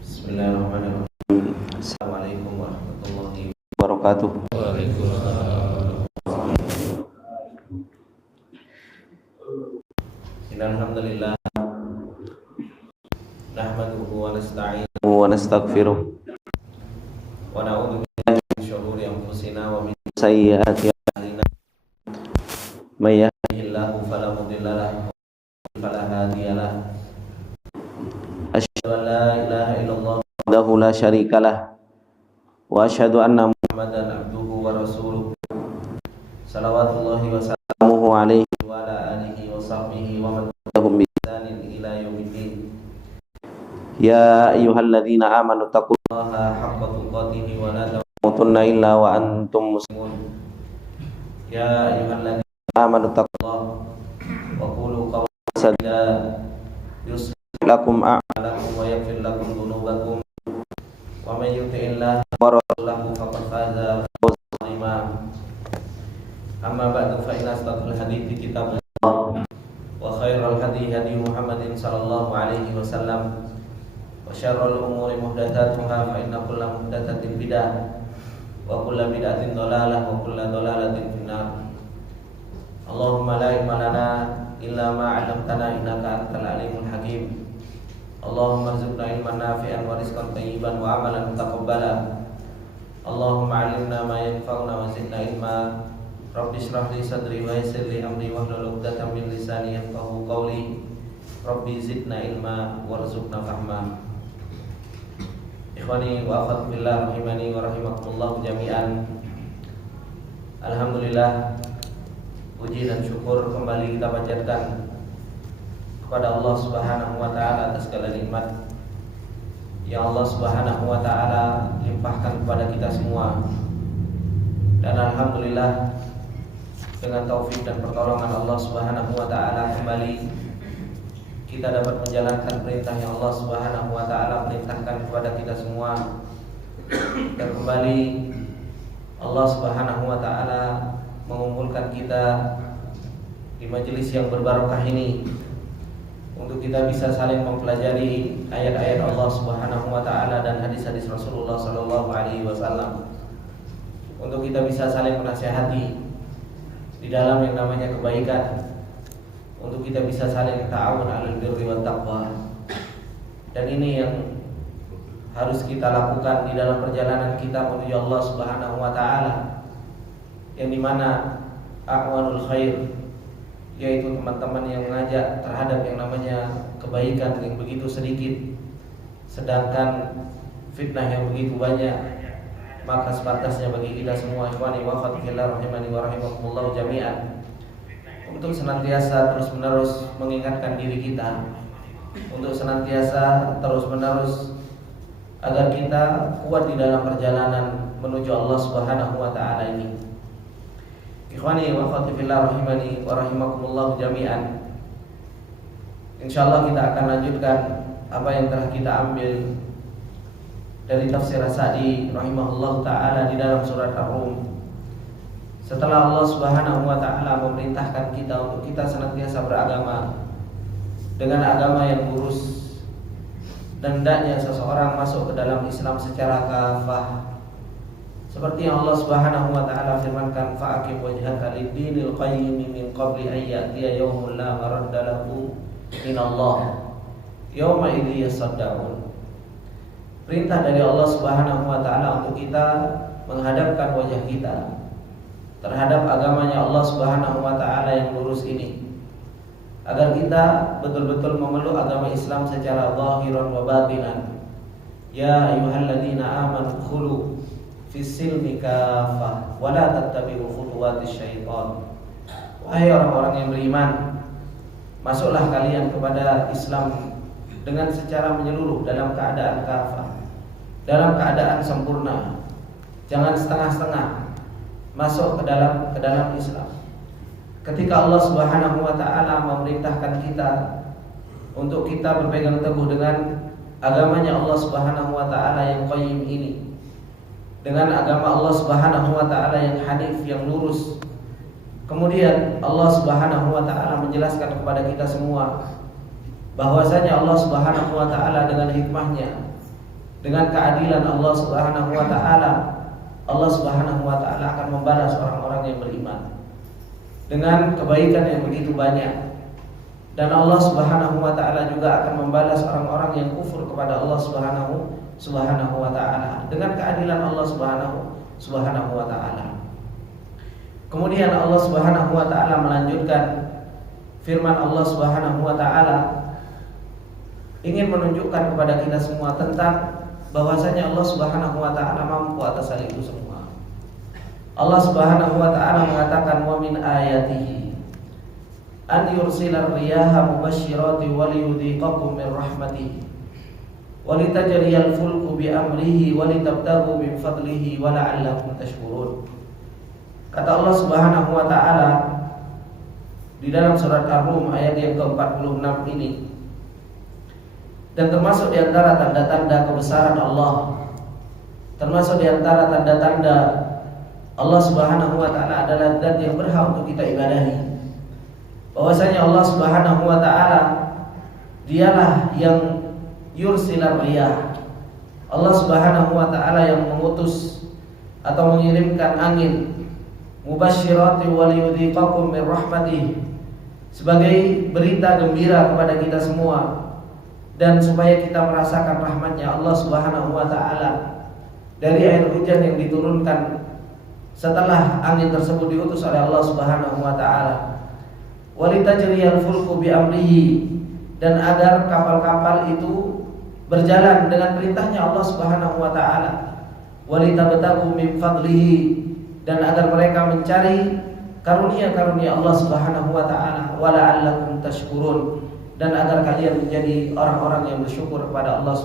Bismillahirrahmanirrahim. Assalamualaikum warahmatullahi wabarakatuh. Waalaikumsalam. Alhamdulillah. Nahmaduhu wa nasta'inuhu Wa nastaghfiruh wa na'udzu billahi min syururi anfusina wa min sayyiati a'malina. may Yahdihillahu fala mudilla lahu wa fala hadiya lahu. asyhadu Asyhadu an la ilaha illallah wahdahu la syarikalah wa asyhadu anna Muhammadan abduhu wa rasuluh. Salawatullahi wa Muhammadan alaihi wa ala alihi wa sahbihi wa man wa ihsanin ila yaumiddin. ya ayyuhalladzina amanu Allaha haqqa tuqatih wa la tamutunna illa wa antum tamutunna. Ya ayyuhalladzina amanu Allah wa qulu qawlan sadida yuslih lakum lakum wa yaghfir lakum dhunubakum wa may yuti'illah wa rasulahu faqad faza fawzan 'azima. Amma ba'du fa inna asdaqal hadithi kitabullah wa khairal hadi hadi Muhammadin sallallahu alaihi wasallam wa syarrul umuri muhdatsatuha fa inna kulla muhdatsatin bid'ah wa kulla bid'atin dhalalah wa kulla dhalalatin finnar. Allahumma la ilma lana illa ma 'allamtana innaka antal alimul hakim. Allahumma rzuqna ilman nafi'an wa rizqan thayyiban wa amalan mutaqabbala. Allahumma 'allimna ma yanfa'una wa zidna ilma. Rabbi shrah li sadri wa yassir li amri wahlul 'uqdatam min lisani yafqahu qawli. Rabbi zidna ilma warzuqna fahma. Ikhwani wa akhwati fillah rahimani wa rahimakumullah jami'an. Alhamdulillah, puji dan syukur kembali kita panjatkan kepada Allah Subhanahu wa taala atas segala nikmat yang Allah Subhanahu wa taala limpahkan kepada kita semua. Dan alhamdulillah, dengan taufik dan pertolongan Allah Subhanahu wa taala kembali kita dapat menjalankan perintah yang Allah Subhanahu wa taala perintahkan kepada kita semua. Dan kembali Allah Subhanahu wa taala mengumpulkan kita di majelis yang berbarokah ini untuk kita bisa saling mempelajari ayat-ayat Allah Subhanahu wa taala dan hadis-hadis Rasulullah sallallahu alaihi wasallam. Untuk kita bisa saling menasihati di dalam yang namanya kebaikan, untuk kita bisa saling ta'awun 'alal birri wat taqwa. Dan ini yang harus kita lakukan di dalam perjalanan kita menuju Allah Subhanahu wa taala, yang dimana a'wanul khair, yaitu teman-teman yang mengajak terhadap yang namanya kebaikan yang begitu sedikit, sedangkan fitnah yang begitu banyak. Maka sepantasnya bagi kita semua, ikhwani wa akhwati fillah rahimani wa rahimakumullah jami'an, untuk senantiasa terus-menerus mengingatkan diri kita, untuk senantiasa terus-menerus agar kita kuat di dalam perjalanan menuju Allah Subhanahu wa taala ini. Ikhwani wa akhwati fillah rahimani wa rahimakumullah jami'an. Insyaallah kita akan lanjutkan apa yang telah kita ambil dari tafsir As-Sa'di rahimahullah taala di dalam surat Ar-Rum. Setelah Allah Subhanahu wa taala memerintahkan kita untuk kita senantiasa beragama dengan agama yang lurus, dan hendaknya seseorang masuk ke dalam Islam secara kafah, seperti yang Allah Subhanahu wa taala firmankan, fa'aqim wajhaka lid-dinil qayyim min qabli an ya'tiya yawmun la maradda lahu min Allah yawma idzi yasaddaqun. Perintah dari Allah Subhanahu wa taala untuk kita menghadapkan wajah kita terhadap agamanya Allah Subhanahu wa taala yang lurus ini, agar kita betul-betul memeluk agama Islam secara zahiran wa batinan. Ya ayyuhalladzina amanu khulu fis silmi kafah wa la tattabi'u khutuwatis syaitan. Wahai orang-orang yang beriman, masuklah kalian kepada Islam dengan secara menyeluruh dalam keadaan kafah, dalam keadaan sempurna. Jangan setengah-setengah masuk ke dalam Islam. Ketika Allah Subhanahu wa taala memerintahkan kita untuk kita berpegang teguh dengan agamanya Allah Subhanahu wa taala yang qayyim ini, dengan agama Allah Subhanahu wa taala yang hanif, yang lurus. Kemudian Allah Subhanahu wa taala menjelaskan kepada kita semua bahwasanya Allah Subhanahu wa taala dengan hikmahnya, dengan keadilan Allah Subhanahu wa taala, Allah Subhanahu wa taala akan membalas orang-orang yang beriman dengan kebaikan yang begitu banyak. Dan Allah Subhanahu wa taala juga akan membalas orang-orang yang kufur kepada Allah Subhanahu wa taala dengan keadilan Allah Subhanahu wa taala. Kemudian Allah Subhanahu wa taala melanjutkan firman Allah Subhanahu wa taala ingin menunjukkan kepada kita semua tentang bahwasanya Allah Subhanahu wa taala mampu atas hal itu semua. Allah Subhanahu wa taala mengatakan wa min ayatihi an yursilar riyaha mubasyirati wa liyudhiqakum min rahmatihi wa litajriyal fulku bi amrihi wa litabtaghu min fadlihi wa la'allakum tashkurun. Kata Allah Subhanahu wa taala di dalam surat Ar-Rum ayat yang ke-46 ini, dan termasuk di antara tanda-tanda kebesaran Allah, termasuk di antara tanda-tanda Allah Subhanahu wa taala adalah zat yang berhak untuk kita ibadahi. Bahwasanya Allah Subhanahu wa taala dialah yang yursilar riyah. Allah Subhanahu wa taala yang mengutus atau mengirimkan angin mubasyirati wa liyudhiqakum min rahmatih, sebagai berita gembira kepada kita semua dan supaya kita merasakan rahmatnya Allah Subhanahu wa taala dari air hujan yang diturunkan setelah angin tersebut diutus oleh Allah Subhanahu wa taala. Walitajriyal fulku bi amrihi, dan agar kapal-kapal itu berjalan dengan perintahnya Allah Subhanahu wa taala. Walitabtaghu min fadlihi, dan agar mereka mencari karunia-karunia Allah Subhanahu wa taala. Wala'allakum tashkurun, dan agar kalian menjadi orang-orang yang bersyukur kepada Allah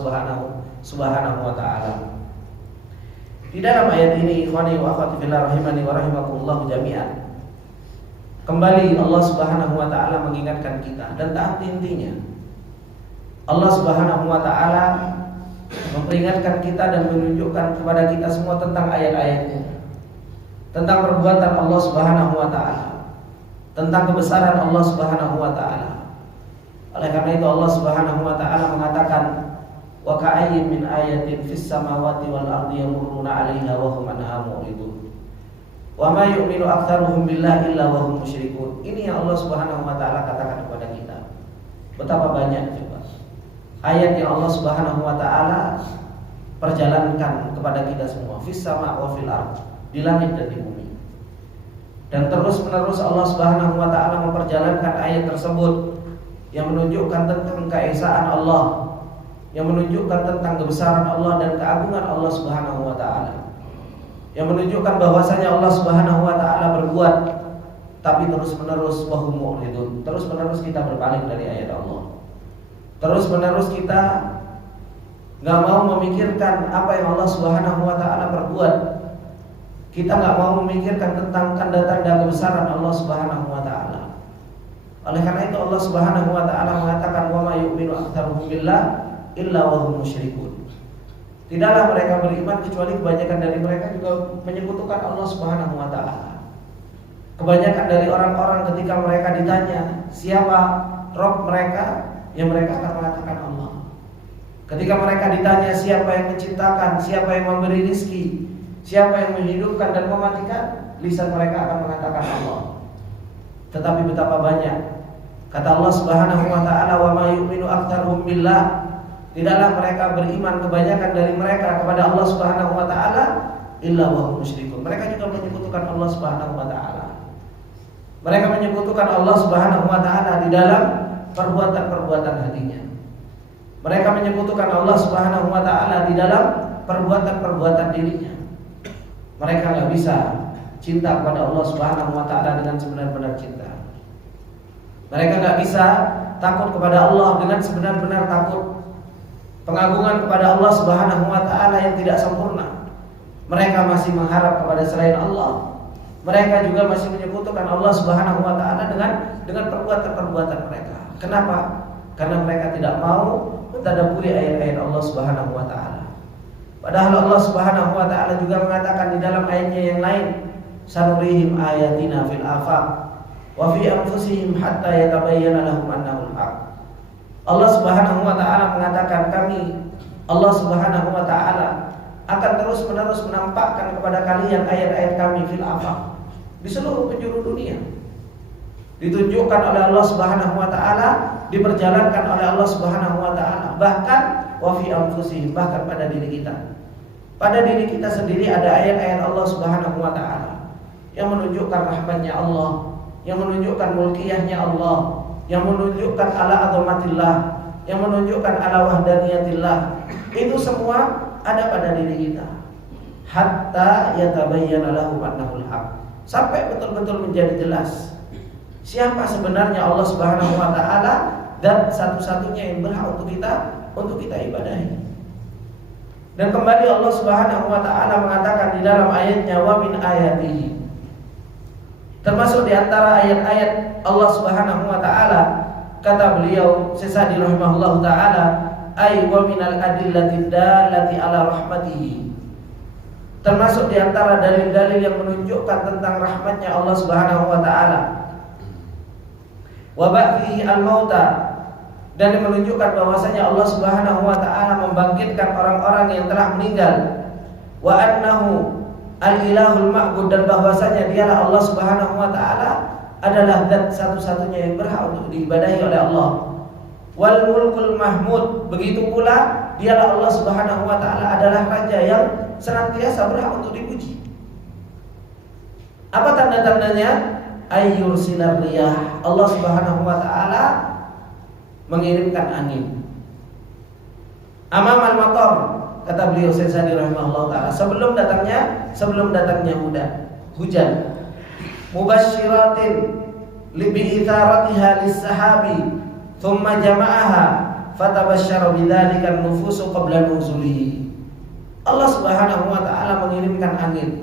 Subhanahu wa taala. Di dalam ayat ini, ikhwani wa akhwati fillah rahimani wa rahimakumullah jami'an, kembali Allah Subhanahu wa taala mengingatkan kita, dan tak henti-hentinya Allah Subhanahu wa taala memperingatkan kita dan menunjukkan kepada kita semua tentang ayat-ayatnya, tentang perbuatan Allah Subhanahu wa taala, tentang kebesaran Allah Subhanahu wa taala. Oleh karena itu Allah Subhanahu wa taala mengatakan, wa ka'ayyin min ayatin fis samawati wal ardi yamurruna 'alaiha wa hum anha mu'ridun. Wa ma yu'minu aktsaruhum billahi illa wa hum musyrikun. Ini yang Allah Subhanahu wa taala katakan kepada kita. Betapa banyak coba ayat yang Allah Subhanahu wa taala perjalankan kepada kita semua, fis sama wa fil ard, di langit dan di bumi. Dan terus-menerus Allah Subhanahu wa taala memperjalankan ayat tersebut yang menunjukkan tentang keesaan Allah, yang menunjukkan tentang kebesaran Allah dan keagungan Allah Subhanahu wa taala, yang menunjukkan bahwasanya Allah Subhanahu wa taala berbuat, tapi terus-menerus wahum mu'ridun, terus-menerus kita berpaling dari ayat Allah. Terus-menerus kita enggak mau memikirkan apa yang Allah Subhanahu wa taala perbuat. Kita enggak mau memikirkan tentang tanda-tanda kebesaran Allah Subhanahu wa taala. Oleh karena itu Allah Subhanahu wa taala mengatakan, wa ma yu'minu aktsaruhum billah illa wa hum musyrikun. Tidaklah mereka beriman kecuali kebanyakan dari mereka juga menyekutukan Allah Subhanahu wa taala. Kebanyakan dari orang-orang ketika mereka ditanya siapa Rabb mereka, yang mereka akan mengatakan Allah. Ketika mereka ditanya siapa yang menciptakan, siapa yang memberi rizki, siapa yang menghidupkan dan mematikan, lisan mereka akan mengatakan Allah. Tetapi betapa banyak, kata Allah Subhanahu wa taala, wa ma yu'minu aktsaruhum billah, tidaklah mereka beriman kebanyakan dari mereka kepada Allah Subhanahu wa taala illa wa hum musyrikun. Mereka juga menyekutukan Allah Subhanahu wa taala. Mereka menyekutukan Allah Subhanahu wa taala di dalam perbuatan-perbuatan hatinya. Mereka menyekutukan Allah Subhanahu wa taala di dalam perbuatan-perbuatan dirinya. Mereka enggak bisa cinta kepada Allah Subhanahu wa taala dengan sebenar-benar cinta. Mereka enggak bisa takut kepada Allah dengan sebenar-benar takut. Pengagungan kepada Allah Subhanahu wa taala yang tidak sempurna. Mereka masih mengharap kepada selain Allah. Mereka juga masih menyekutukan Allah Subhanahu wa taala dengan perbuatan-perbuatan mereka. Kenapa? Karena mereka tidak mau mentadabburi ayat-ayat Allah Subhanahu wa taala. Padahal Allah Subhanahu wa taala juga mengatakan di dalam ayatnya yang lain, sanurihim ayatina fil afaq wa fi anfusihim hatta yatabayyana lahum annahu al-haq. Allah Subhanahu wa taala mengatakan, Allah Subhanahu wa taala akan terus-menerus menampakkan kepada kalian ayat-ayat kami fil afaq, di seluruh penjuru dunia. Ditunjukkan oleh Allah Subhanahu wa taala, diperjalankan oleh Allah Subhanahu wa taala, bahkan wa fi anfusihim, bahkan pada diri kita. Pada diri kita sendiri ada ayat-ayat Allah Subhanahu wa taala yang menunjukkan rahmatnya Allah, yang menunjukkan mulkiyahnya Allah, yang menunjukkan ala azamatillah, yang menunjukkan ala wahdaniyatillah. Itu semua ada pada diri kita. Hatta yatabayyana lahum annahul haq, sampai betul-betul menjadi jelas siapa sebenarnya Allah Subhanahu wa taala dan satu-satunya yang berhak untuk kita ibadahi. Dan kembali Allah Subhanahu wa taala mengatakan di dalam ayatnya, wa min ayatihi, termasuk di antara ayat-ayat Allah Subhanahu wa taala, kata beliau Sesadi rahimahullahu taala, ay wa minal adillati dallati ala rahmatihi, termasuk di antara dalil-dalil yang menunjukkan tentang rahmatnya Allah Subhanahu wa taala, wa ba'thihi al-mauta, dan yang menunjukkan bahwasanya Allah Subhanahu wa taala membangkitkan orang-orang yang telah meninggal, wa annahu al-ilahul ma'bud, dan bahwasanya dialah Allah Subhanahu wa taala adalah zat satu-satunya yang berhak untuk diibadahi oleh Allah. Wal mulkul mahmud, begitu pula dialah Allah Subhanahu wa taala adalah raja yang senantiasa berhak untuk dipuji. Apa tanda-tandanya? Ayyursilar riyah, Allah Subhanahu wa taala mengirimkan angin. Amamal matar, kata beliau Sesadi rahimahullah taala, sebelum datangnya hujan. Mubasyiratin libi itharatiha lis-sahabi thumma jama'aha fatabasyara bidzalika an-nufusu qabla nuzulihi. Allah Subhanahu wa taala mengirimkan angin.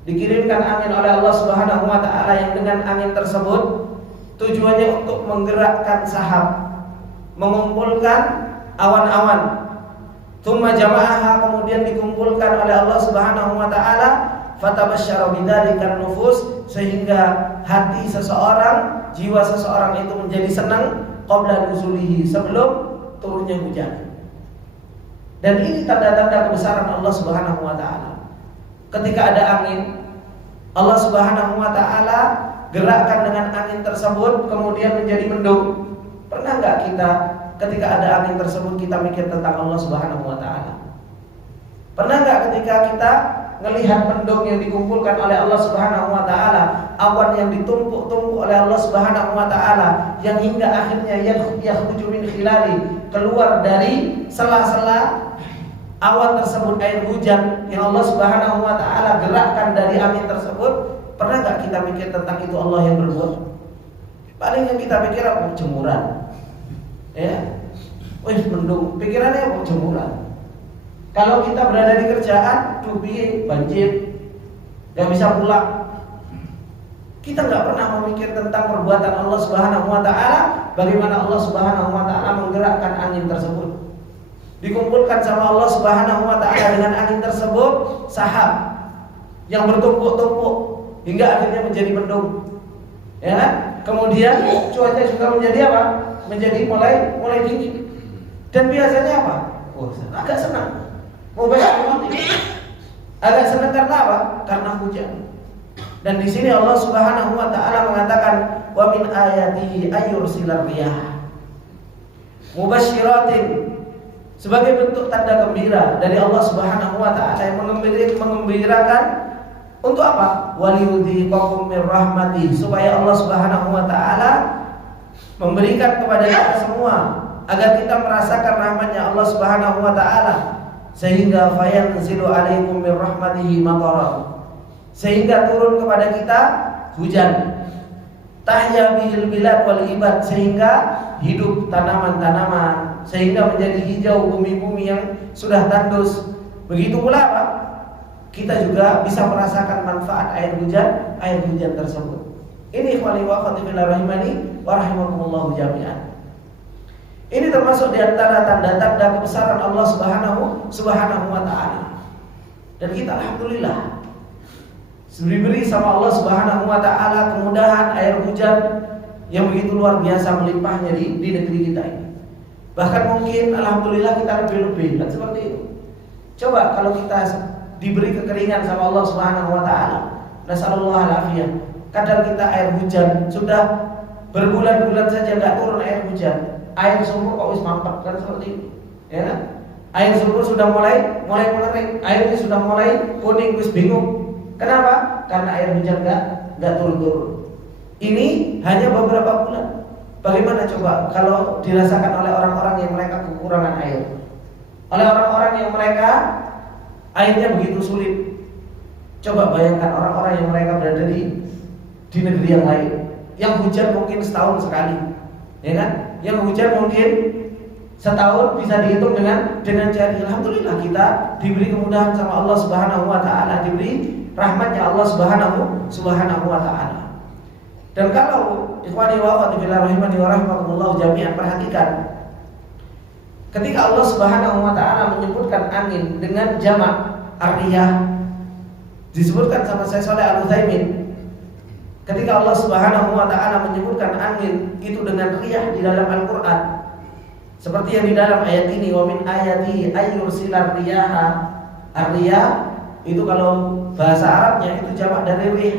Dikirimkan angin oleh Allah Subhanahu wa taala, yang dengan angin tersebut tujuannya untuk menggerakkan sahab, mengumpulkan awan-awan. Tsumma jama'aha, kemudian dikumpulkan oleh Allah Subhanahu wa taala, fatabasyara bidzalika an-nufus, sehingga hati seseorang, jiwa seseorang itu menjadi senang qabla nuzulihi, sebelum turunnya hujan. Dan ini tanda-tanda kebesaran Allah Subhanahu wa taala. Ketika ada angin, Allah Subhanahu wa taala gerakkan dengan angin tersebut, kemudian menjadi mendung. Pernah enggak kita ketika ada angin tersebut kita mikir tentang Allah Subhanahu wa taala? Pernah enggak ketika kita melihat mendung yang dikumpulkan oleh Allah Subhanahu wa taala, awan yang ditumpuk-tumpuk oleh Allah Subhanahu wa taala, yang hingga akhirnya yakhruju min khilali, keluar dari sela-sela awan tersebut air hujan yang Allah Subhanahu wa taala gerakkan dari angin tersebut? Pernah enggak kita mikir tentang itu Allah yang berbuat? Paling yang kita pikir apa? Jemuran. Ya. Mendung, pikirannya apa? Jemuran. Kalau kita berada di kerjaan, dubi, banjir, gak bisa pulang, kita gak pernah memikir tentang perbuatan Allah Subhanahu wa taala, bagaimana Allah Subhanahu wa taala menggerakkan angin tersebut. Dikumpulkan sama Allah Subhanahu wa taala dengan angin tersebut sahab yang bertumpuk-tumpuk hingga akhirnya menjadi mendung. Ya kan? Kemudian cuaca juga menjadi apa? Menjadi mulai dingin. Dan biasanya apa? Agak senang. Agak senang karena apa? Karena hujan. Dan di sini Allah Subhanahu wa taala mengatakan, wa min ayatihi ayyursilar riyah mubasyiratin, sebagai bentuk tanda gembira dari Allah Subhanahu wa taala yang mengembirakan untuk apa? Waliyudhiqakum min rahmatihi, supaya Allah Subhanahu wa taala memberikan kepada kita semua agar kita merasakan rahmatnya Allah Subhanahu wa taala, sehingga fayanzilu alaikum min rahmatihi mataran, sehingga turun kepada kita hujan. Tahya bihil bilad wal ibad, sehingga hidup tanaman-tanaman, sehingga menjadi hijau bumi-bumi yang sudah tandus. Begitu pula apa? Kita juga bisa merasakan manfaat air hujan tersebut. Ini ikhwani wa akhwati fillah rahimani wa rahimakumullah jami'an. Ini termasuk di antara tanda-tanda kebesaran Allah Subhanahu wa taala. Dan kita alhamdulillah diberi sama Allah Subhanahu wa taala kemudahan air hujan yang begitu luar biasa melimpahnya di negeri kita ini. Bahkan mungkin alhamdulillah kita lebih-lebih kan seperti itu. Coba kalau kita diberi kekeringan sama Allah Subhanahu wa taala, nasallallahu alafiyah. Kadang kita air hujan sudah berbulan-bulan saja nggak turun air hujan. Air sumur kok wis mampet kan seperti itu. Ya kan? Air sumur sudah mulai mengering, airnya sudah mulai kuning, wis bingung. Kenapa? Karena air hujan nggak turun-turun. Ini hanya beberapa bulan. Bagaimana coba kalau dirasakan oleh orang-orang yang mereka kekurangan air, oleh orang-orang yang mereka airnya begitu sulit. Coba bayangkan orang-orang yang mereka berada di negeri yang lain, yang hujan mungkin setahun sekali, ya kan? Yang hujan mungkin setahun bisa dihitung dengan jari. Alhamdulillah kita diberi kemudahan sama Allah Subhanahu wa taala, diberi rahmatnya Allah Subhanahu wa taala. Dan kalau ikhwani wa akhwati fillah rahimani wa rahimakumullah jami'an, perhatikan ketika Allah Subhanahu wa taala menyebutkan angin dengan jamak ar-riyah, disebutkan sama Syekh Shalih Al-Utsaimin, ketika Allah Subhanahu wa taala menyebutkan angin itu dengan riyah di dalam Al-Qur'an, seperti yang di dalam ayat ini, wa min ayatihi ayyursilar riyaha. Ar-riyah itu kalau bahasa Arabnya itu jamak dari rih.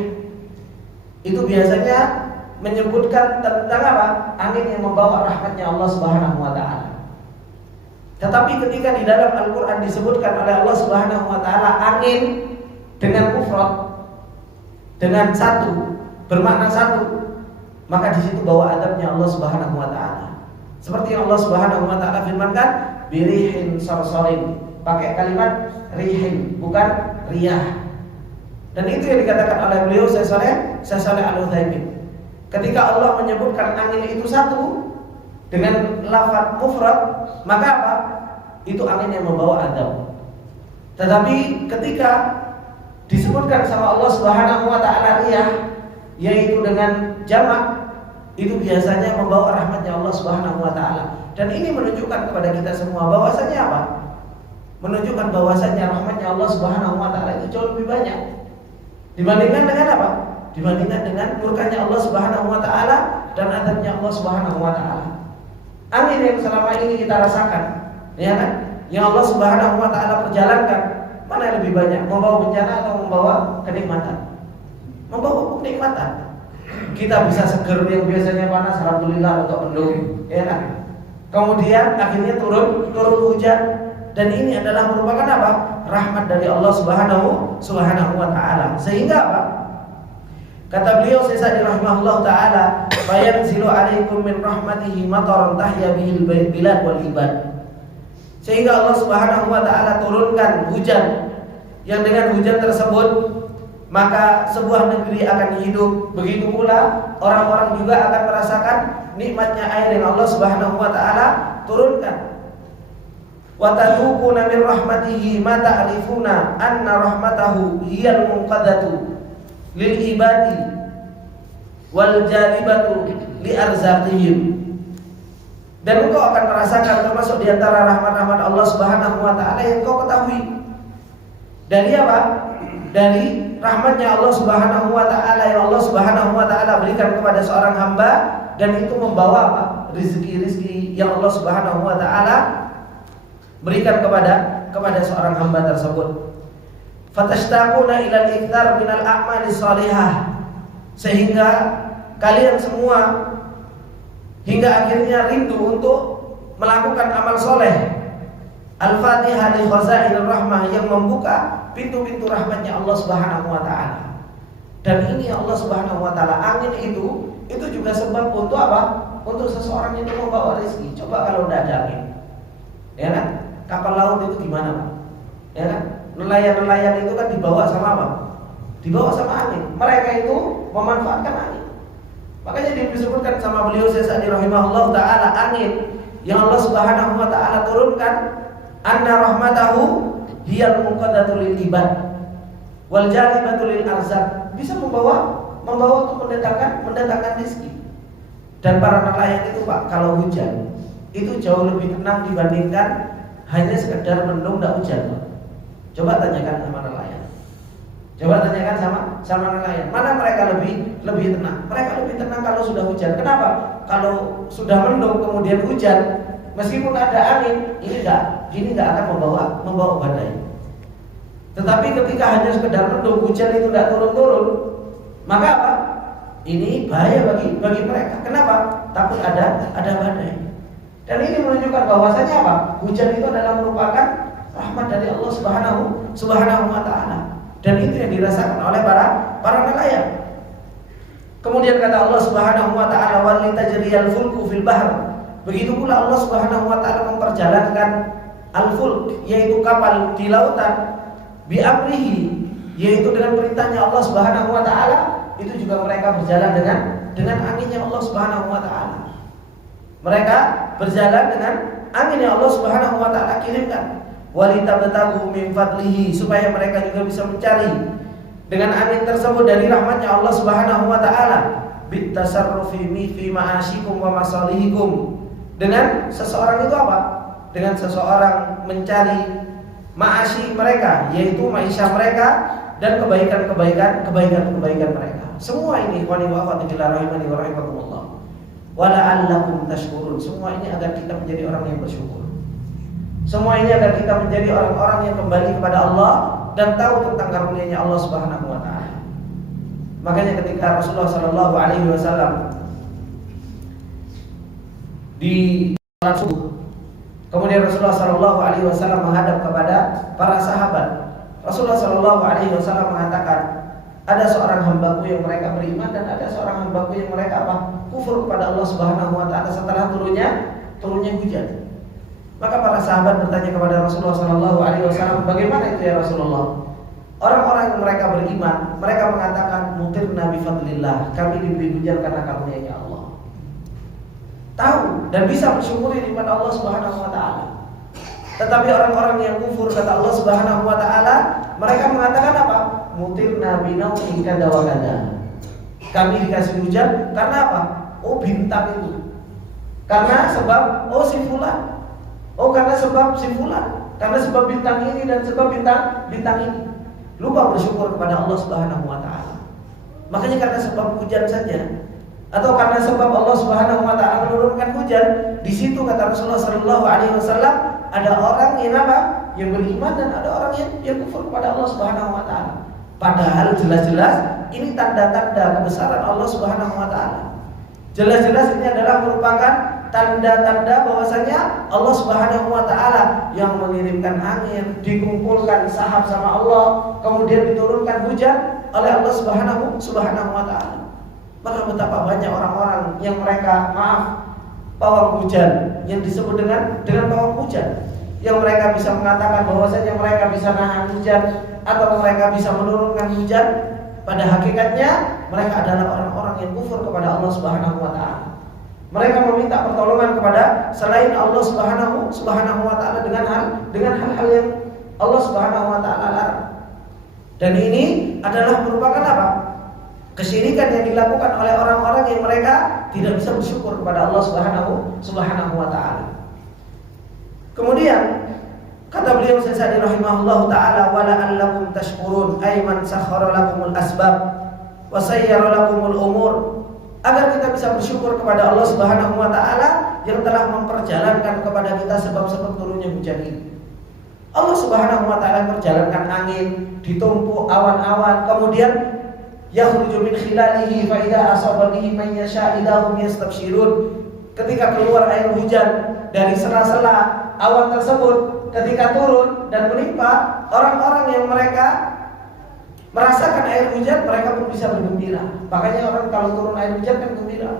Itu biasanya menyebutkan tentang apa? Angin yang membawa rahmatnya Allah Subhanahu wa taala. Tetapi ketika di dalam Al-Qur'an disebutkan oleh Allah Subhanahu wa taala angin dengan mufrad, dengan satu, bermakna satu, maka di situ bawa adabnya Allah Subhanahu wa taala. Seperti yang Allah Subhanahu wa taala firmankan, birihin sarsarin, pakai kalimat rihin, bukan riyah. Dan itu yang dikatakan oleh beliau Syekh Shalih Al-Utsaimin. Ketika Allah menyebutkan angin itu satu dengan lafaz mufrad, maka apa? Itu angin yang membawa adab. Tetapi ketika disebutkan sama Allah Subhanahu wa taala riyah, yaitu dengan jamak, itu biasanya membawa rahmatnya Allah Subhanahu wa taala. Dan ini menunjukkan kepada kita semua bahwasanya apa? Menunjukkan bahwasanya rahmatnya Allah Subhanahu wa taala itu jauh lebih banyak dibandingkan dengan apa? Dibandingkan dengan murkanya Allah Subhanahu wa taala dan azabnya Allah Subhanahu wa taala. Angin yang selama ini kita rasakan, ya kan? Yang Allah Subhanahu wa taala perjalankan, mana yang lebih banyak? Membawa bencana atau membawa kenikmatan? Membawa kenikmatan. Kita bisa seger yang biasanya panas, alhamdulillah untuk mendung, ya kan? Kemudian akhirnya turun hujan, dan ini adalah merupakan apa? Rahmat dari Allah Subhanahu wa taala. Sehingga apa? Kata beliau Syekh Sa'di rahimahullah taala, fayanzilu 'alaikum min rahmatihi mataran tahya bihil bilad wal ibad. Sehingga Allah Subhanahu wa taala turunkan hujan, yang dengan hujan tersebut maka sebuah negeri akan hidup. Begitu pula orang-orang juga akan merasakan nikmatnya air yang Allah Subhanahu wa taala turunkan. Wa tadhuquna min rahmatihi ma ta'rifuna anna rahmatahu hiyal munqadatu lil ibadi wal jalibatu li arzaqihim. Dan engkau akan merasakan termasuk di antara rahmat-rahmat Allah Subhanahu wa taala yang engkau ketahui. Dari apa? Dari rahmatnya Allah Subhanahu wa taala yang Allah Subhanahu wa taala berikan kepada seorang hamba, dan itu membawa apa? Rizki-rizki yang Allah Subhanahu wa taala berikan kepada seorang hamba tersebut. Fatashtaquna ilal ikthar minal a'mali shalihah, sehingga kalian semua hingga akhirnya rindu untuk melakukan amal soleh. Al-Fatihah li khazainir rahmah, yang membuka pintu-pintu rahmatnya Allah Subhanahu wa taala. Dan ini Allah Subhanahu wa taala, angin itu juga sebab untuk apa? Untuk seseorang itu membawa rezeki. Coba kalau tidak ada angin, ya kan? Kapal laut itu gimana, Pak? Ya kan? Nelayan-nelayan itu kan dibawa sama apa? Dibawa sama angin. Mereka itu memanfaatkan angin. Makanya disebutkan sama beliau Syekh Sa'di rahimahullah taala, angin yang Allah Subhanahu wa taala turunkan, anna rahmatahu hiyal munqadatu lil ibad wal jalibatu lil arzaq, bisa membawa untuk mendatangkan rezeki. Dan para nelayan itu, Pak, kalau hujan itu jauh lebih tenang dibandingkan hanya sekedar mendung tidak hujan, Pak. Coba tanyakan sama nelayan. Sama nelayan. Mana mereka lebih tenang? Mereka lebih tenang kalau sudah hujan. Kenapa? Kalau sudah mendung kemudian hujan, meskipun ada angin, ini enggak akan membawa badai. Tetapi ketika hanya sekedar mendung, hujan itu tidak turun-turun, maka apa? Ini bahaya bagi mereka. Kenapa? Takut ada badai. Dan ini menunjukkan bahwasanya apa? Hujan itu adalah merupakan rahmat dari Allah Subhanahu wa taala. Dan itu yang dirasakan oleh para nelayan. Kemudian kata Allah Subhanahu wa taala, "Wal litajriyal fulku fil bahr." Begitu pula Allah Subhanahu wa taala memperjalankan al-fulk, yaitu kapal di lautan, bi amrihi, yaitu dengan perintahnya Allah Subhanahu wa taala. Itu juga mereka berjalan dengan anginnya Allah Subhanahu wa taala. Mereka berjalan dengan angin yang Allah Subhanahu wa taala kirimkan. Walitabtagu min fadlihi, supaya mereka juga bisa mencari dengan angin tersebut dari rahmatnya Allah Subhanahu wa taala. Bitasarrufi fi ma'asyikum wa masalihikum. Dengan seseorang itu apa? Dengan seseorang mencari ma'asyi mereka, yaitu maisha mereka dan kebaikan mereka. Semua ini ikhwani wa akhwati fillah rahimani wa rahimakumullah. Wala'allakum tashkurun. Semua ini agar kita menjadi orang yang bersyukur. Semua ini agar kita menjadi orang-orang yang kembali kepada Allah dan tahu tentang karunia-Nya Allah Subhanahu wa taala. Makanya ketika Rasulullah sallallahu alaihi wasallam di salat subuh, kemudian Rasulullah sallallahu alaihi wasallam menghadap kepada para sahabat. Rasulullah sallallahu alaihi wasallam mengatakan, ada seorang hambaku yang mereka beriman dan ada seorang hambaku yang mereka kufur kepada Allah Subhanahu wa taala setelah turunnya hujan. Maka para sahabat bertanya kepada Rasulullah sallallahu alaihi wasallam, bagaimana itu ya Rasulullah? Orang-orang yang mereka beriman, mereka mengatakan mutirna bi fadlillah, kami diberi hujan karena karunia-Nya Allah. Tahu dan bisa bersyukuri nikmat Allah Subhanahu wa taala. Tetapi orang-orang yang kufur, kata Allah Subhanahu wa taala, mereka mengatakan apa? Mutirna binaumin kada wa kada. Kami dikasih hujan karena apa? Oh, bintang itu. Karena sebab si fulan. Oh, karena sebab si fulan. Karena sebab bintang ini dan sebab bintang ini. Lupa bersyukur kepada Allah Subhanahu wa taala. Makanya karena sebab hujan saja atau karena sebab Allah Subhanahu wa taala menurunkan hujan, di situ kata Rasulullah sallallahu alaihi wasallam, ada orang yang apa? Yang beriman dan ada orang yang kufur kepada Allah Subhanahu wa taala. Padahal jelas-jelas ini tanda-tanda kebesaran Allah Subhanahu wa taala. Jelas-jelas ini adalah merupakan tanda-tanda bahwasanya Allah Subhanahu wa taala yang mengirimkan angin, dikumpulkan sahab sama Allah, kemudian diturunkan hujan oleh Allah Subhanahu wa taala. Maka betapa banyak orang-orang yang mereka pawang hujan, yang disebut dengan pawang hujan, yang mereka bisa mengatakan bahwasanya mereka bisa nahan hujan atau mereka bisa menurunkan hujan. Pada hakikatnya mereka adalah orang-orang yang kufur kepada Allah Subhanahu wa taala. Mereka meminta pertolongan kepada selain Allah Subhanahu wa taala dengan hal-hal yang Allah Subhanahu wa taala larang. Dan ini adalah merupakan apa? Kesyirikan yang dilakukan oleh orang-orang yang mereka tidak bisa bersyukur kepada Allah Subhanahu wa taala. Kemudian kata beliau Sa'di rahimahullahu taala, wala allakum tashkurun ay man sakhkhara lakumul asbab wa sayyara lakumul umur, agar kita bisa bersyukur kepada Allah Subhanahu wa taala yang telah memperjalankan kepada kita sebab-sebab turunnya hujan ini. Allah Subhanahu wa taala memperjalankan angin, ditumpuk awan-awan, kemudian yakhruju min khilalihi fa idza asaba bihi man yasha idahum yastabshirun. Ketika keluar air hujan dari sela-sela awan tersebut, ketika turun dan menimpa orang-orang yang mereka merasakan air hujan, mereka pun bisa bergembira. Makanya orang kalau turun air hujan kan gembira.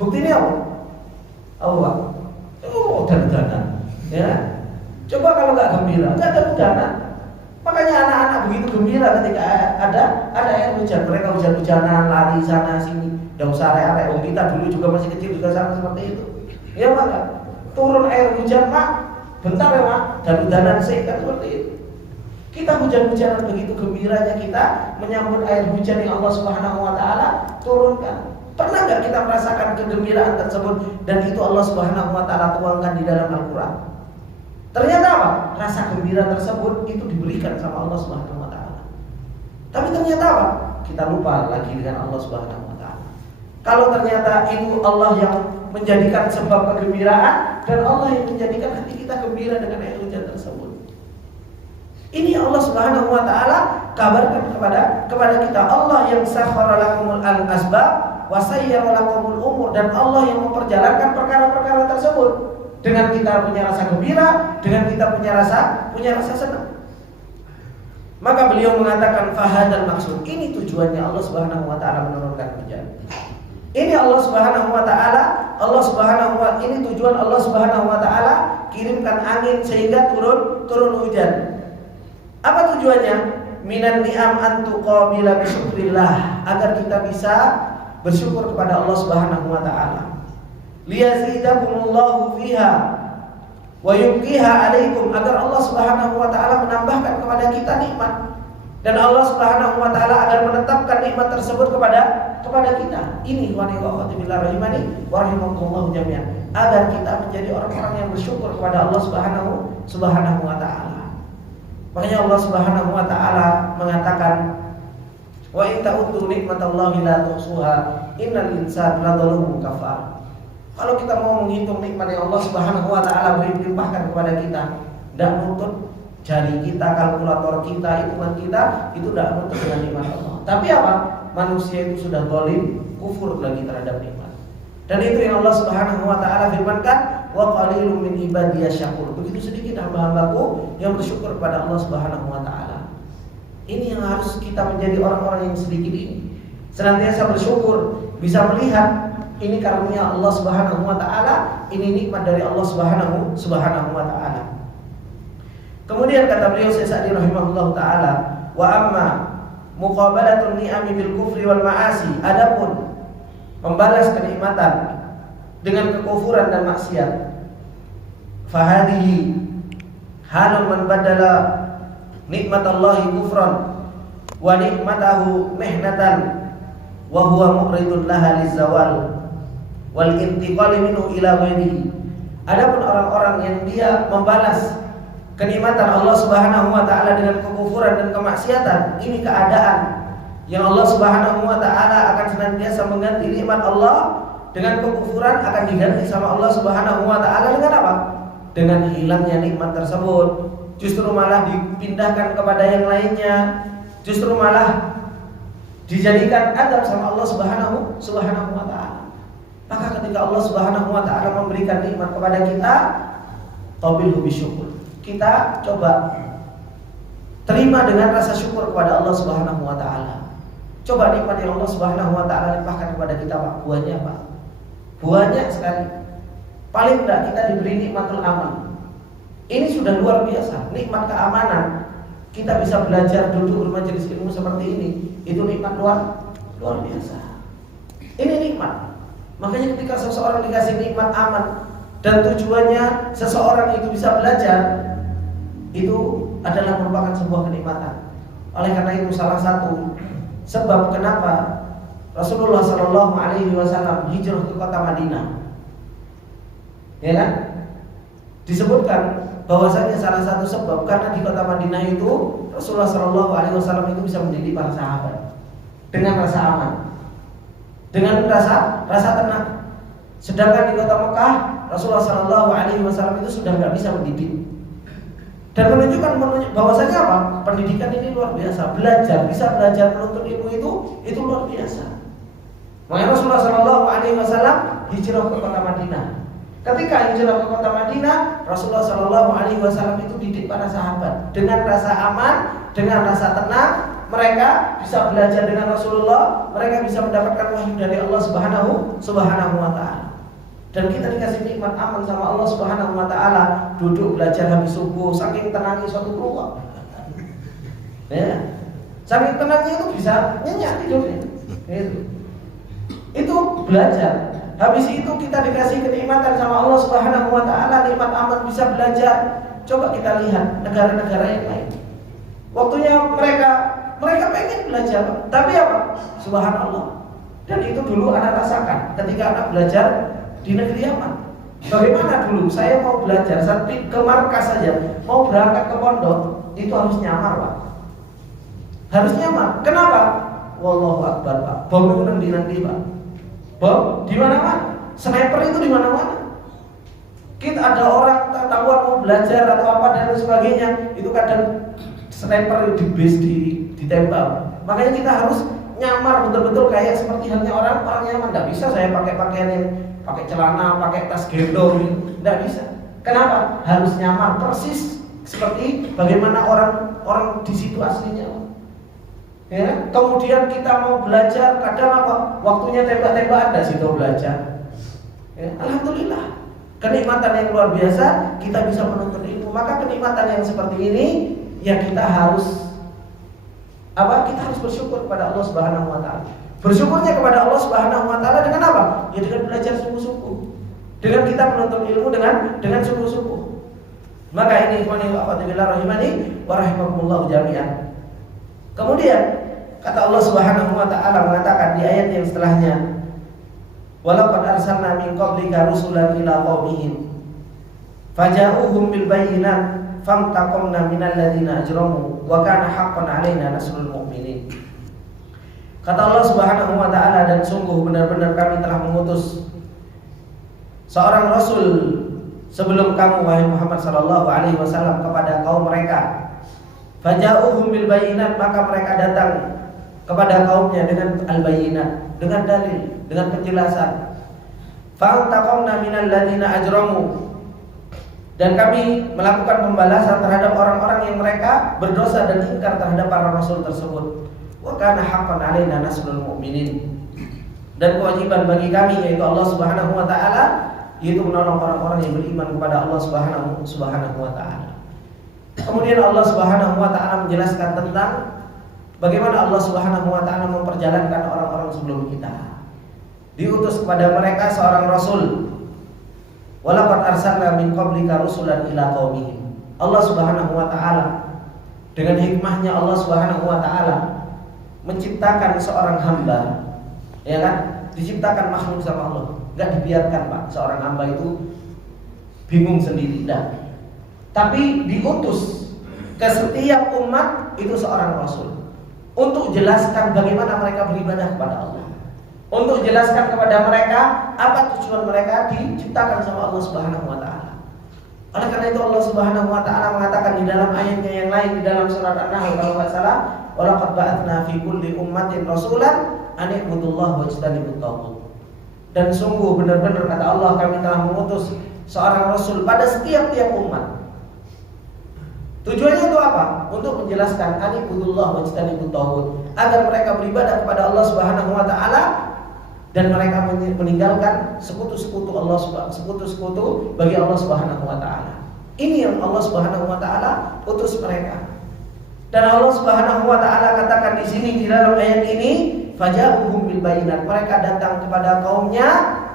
Buktinya apa? Allah. Oh, dan-danan. Ya. Coba kalau nggak gembira, nggak ada hujanan. Makanya anak-anak begitu gembira ketika ada air hujan. Mereka hujan-hujanan, lari sana sini. Nggak usah area-area. Oh, kita dulu juga masih kecil juga sama seperti itu. Ya maka turun air hujan mak, bentar ya mak, dan hujanan sehat seperti itu. Kita hujan-hujanan begitu gembiranya kita menyambut air hujan yang Allah Subhanahu wa taala turunkan. Pernah nggak kita merasakan kegembiraan tersebut dan itu Allah Subhanahu wa taala tuangkan di dalam Al-Qur'an? Ternyata apa? Rasa gembira tersebut itu diberikan sama Allah Subhanahu wa taala. Tapi ternyata apa? Kita lupa lagi dengan Allah Subhanahu wa taala. Kalau ternyata itu Allah yang menjadikan sebab kegembiraan dan Allah yang menjadikan hati kita gembira dengan air hujan tersebut. Ini Allah Subhanahu wa taala kabarkan kepada kita. Allah yang sakhkhara lakumul asbab wa sayyara lakumul umur, dan Allah yang memperjalankan perkara-perkara tersebut dengan kita punya rasa gembira, dengan kita punya rasa senang. Maka beliau mengatakan fahadal maksud, ini tujuannya Allah Subhanahu wa taala menurunkan hujan. Ini ini tujuan Allah Subhanahu wa taala kirimkan angin sehingga turun hujan. Apa tujuannya? Minan ni'am an tuqabila bi syukrillah, agar kita bisa bersyukur kepada Allah Subhanahu wa taala. Liyazidakumullahu fiha wa yubqiha alaikum, agar Allah Subhanahu wa taala menambahkan kepada kita nikmat, dan Allah Subhanahu wa taala agar menetapkan nikmat tersebut kepada kita. Ini wa ni'matillah rahimani wa rahimakumullah jami'an, agar kita menjadi orang-orang yang bersyukur kepada Allah Subhanahu wa taala. Makanya Allah Subhanahu wa taala mengatakan, wa in ta'uddu nikmatallahi la tuhsuha innal insana ladzalumun kafar. Kalau kita mau menghitung nikmat yang Allah Subhanahu wa taala limpahkan kepada kita, tidak nuntut jari kita, kalkulator kita, hitungan kita, itu tidak nuntut dengan nikmat Allah. Tapi apa? Manusia itu sudah zalim, kufur lagi terhadap nikmat. Dan itu yang Allah Subhanahu wa taala firmankan, wa qalilum min ibadiyasy syakur. Begitu sedikit hamba-hambaku yang bersyukur kepada Allah Subhanahu wa taala. Ini yang harus kita menjadi orang-orang yang sedikit ini, senantiasa bersyukur, bisa melihat ini karunia Allah Subhanahu wa taala, ini nikmat dari Allah Subhanahu wa taala. Kemudian kata beliau Syekh Sa'di rahimahullahu taala, wa amma muqabalatun ni'ami bil kufri wal ma'asi, adapun membalas kenikmatan dengan kekufuran dan maksiat, fahadihi halun man badala nikmatallahi kufran wa nikmatahu mihnatan wa huwa muqridun laha lizawal wal intiqal minhu ila ghairihi. Adapun orang-orang yang dia membalas kenikmatan Allah Subhanahu wa taala dengan kekufuran dan kemaksiatan, ini keadaan yang Allah Subhanahu wa taala akan senantiasa mengganti nikmat Allah dengan kekufuran, akan diganti sama Allah Subhanahu wa taala dengan apa? Dengan hilangnya nikmat tersebut. Justru malah dipindahkan kepada yang lainnya, justru malah dijadikan adab sama Allah Subhanahu wa taala. Maka ketika Allah Subhanahu wa taala memberikan nikmat kepada kita, qabilhu bisyukur. Kita coba terima dengan rasa syukur kepada Allah Subhanahu wa taala. Coba nikmat yang Allah Subhanahu wa taala limpahkan kepada kita, Pak. Buahnya apa? Banyak sekali. Paling tidak kita diberi nikmatul aman. Ini sudah luar biasa. Nikmat keamanan, kita bisa belajar duduk bermajelis ilmu seperti ini, itu nikmat luar biasa. Ini nikmat. Makanya ketika seseorang dikasih nikmat aman dan tujuannya seseorang itu bisa belajar, itu adalah merupakan sebuah kenikmatan. Oleh karena itu salah satu sebab kenapa Rasulullah Shallallahu Alaihi Wasallam hijrah ke kota Madinah, ya kan? Disebutkan bahwasanya salah satu sebab karena di kota Madinah itu Rasulullah Shallallahu Alaihi Wasallam itu bisa mendidik para sahabat dengan rasa aman, dengan rasa tenang. Sedangkan di kota Mekah Rasulullah Shallallahu Alaihi Wasallam itu sudah nggak bisa mendidik, dan menunjukkan bahwasanya apa? Pendidikan ini luar biasa. Bisa belajar menuntut ilmu itu luar biasa. Makanya Rasulullah Shallallahu Alaihi Wasallam hijrah ke kota Madinah. Ketika hijrah ke kota Madinah, Rasulullah Shallallahu Alaihi Wasallam itu didik para sahabat dengan rasa aman, dengan rasa tenang. Mereka bisa belajar dengan Rasulullah, mereka bisa mendapatkan wahyu dari Allah Subhanahu wa taala. Dan kita dikasih nikmat aman sama Allah Subhanahu wa taala, duduk belajar habis subuh, saking tenangnya suatu keluar. Ya. Saking tenangnya itu bisa nyenyak tidurnya. Itu belajar. Habis itu kita dikasih kenikmatan sama Allah Subhanahu wa taala, nikmat aman bisa belajar. Coba kita lihat negara-negara yang lain. Waktunya mereka pengen belajar, tapi apa? Subhanallah. Dan itu dulu anak rasakan ketika anak belajar di negeri Yaman. Bagaimana dulu saya mau belajar sampai ke markas saja, mau berangkat ke pondok, itu harus nyamar, Pak. Harus nyamar. Kenapa? Wallahu akbar, Pak. Bangun nanti, Pak. bom di mana-mana, sniper itu di mana-mana. Kita ada orang tahuan mau belajar atau apa dan sebagainya, itu kadang sniper di base ditembak. Makanya kita harus nyamar betul-betul kayak seperti halnya orang nyaman. Tidak bisa saya pakai pakaian yang pakai celana, pakai tas gendong, tidak bisa. Kenapa? Harus nyamar persis seperti bagaimana orang di situ aslinya. Ya, kemudian kita mau belajar, kadang apa? Waktunya tembak-tembak ada situ belajar. Ya, alhamdulillah. Kenikmatan yang luar biasa, kita bisa menuntut ilmu. Maka kenikmatan yang seperti ini, ya kita harus Kita harus bersyukur kepada Allah Subhanahu wa taala. Bersyukurnya kepada Allah Subhanahu wa taala dengan apa? Ya dengan belajar sungguh-sungguh. Dengan kita menuntut ilmu dengan sungguh-sungguh. Maka ini ikhwani wa akhwati fillah rahimani wa rahimakumullah jami'an. Kemudian kata Allah Subhanahu wa taala mengatakan di ayat yang setelahnya, walaqad arsalna min qablika rusulan ila qaumihim faja'uhum bil bayyinat famtaqamna minal ladzina ajramu wa kana haqqan 'alaina nasrul mu'minin. Kata Allah Subhanahu wa taala, dan sungguh benar-benar kami telah mengutus seorang rasul sebelum kamu wahai Muhammad sallallahu alaihi wasallam kepada kaum mereka. Faja'uhum bil bayyinat, maka mereka datang kepada kaumnya dengan al-bayyinat, dengan dalil, dengan penjelasan. Fa'taqamna minal ladzina ajramu, dan kami melakukan pembalasan terhadap orang-orang yang mereka berdosa dan ingkar terhadap para rasul tersebut. Wa kana haqqan 'alaina nasrul mu'minin, dan kewajiban bagi kami yaitu Allah Subhanahu wa taala yaitu menolong orang-orang yang beriman kepada Allah Subhanahu wa taala. Kemudian Allah Subhanahu wa taala menjelaskan tentang bagaimana Allah Subhanahu wa taala memperjalankan orang-orang sebelum kita. Diutus kepada mereka seorang rasul. Walaqad arsalna min qablika rusulan ila qaumihim. Allah Subhanahu wa taala dengan hikmahnya Allah Subhanahu wa taala menciptakan seorang hamba, ya kan? Diciptakan makhluk sama Allah. Enggak dibiarkan, Pak, seorang hamba itu bingung sendiri, enggak. Tapi diutus ke setiap umat itu seorang rasul untuk jelaskan bagaimana mereka beribadah kepada Allah. Untuk jelaskan kepada mereka apa tujuan mereka diciptakan sama Allah Subhanahu wa taala. Oleh karena itu Allah Subhanahu wa taala mengatakan di dalam ayatnya yang lain di dalam surat An-Nahl kalau enggak salah, walaqad ba'atsna fi kulli ummatin rasulan an i'budullaha wajtanibut taghut. Dan sungguh benar-benar kata Allah, kami telah mengutus seorang rasul pada setiap umat. Tujuannya itu apa? Untuk menjelaskan an i'budullaha wajtanibut taghut, agar mereka beribadah kepada Allah Subhanahu wa taala dan mereka meninggalkan sekutu-sekutu Allah, sekutu-sekutu bagi Allah Subhanahu wa taala. Ini yang Allah Subhanahu wa taala utus mereka. Dan Allah Subhanahu wa taala katakan di sini di dalam ayat ini, faja'uhum bil bayyinat, mereka datang kepada kaumnya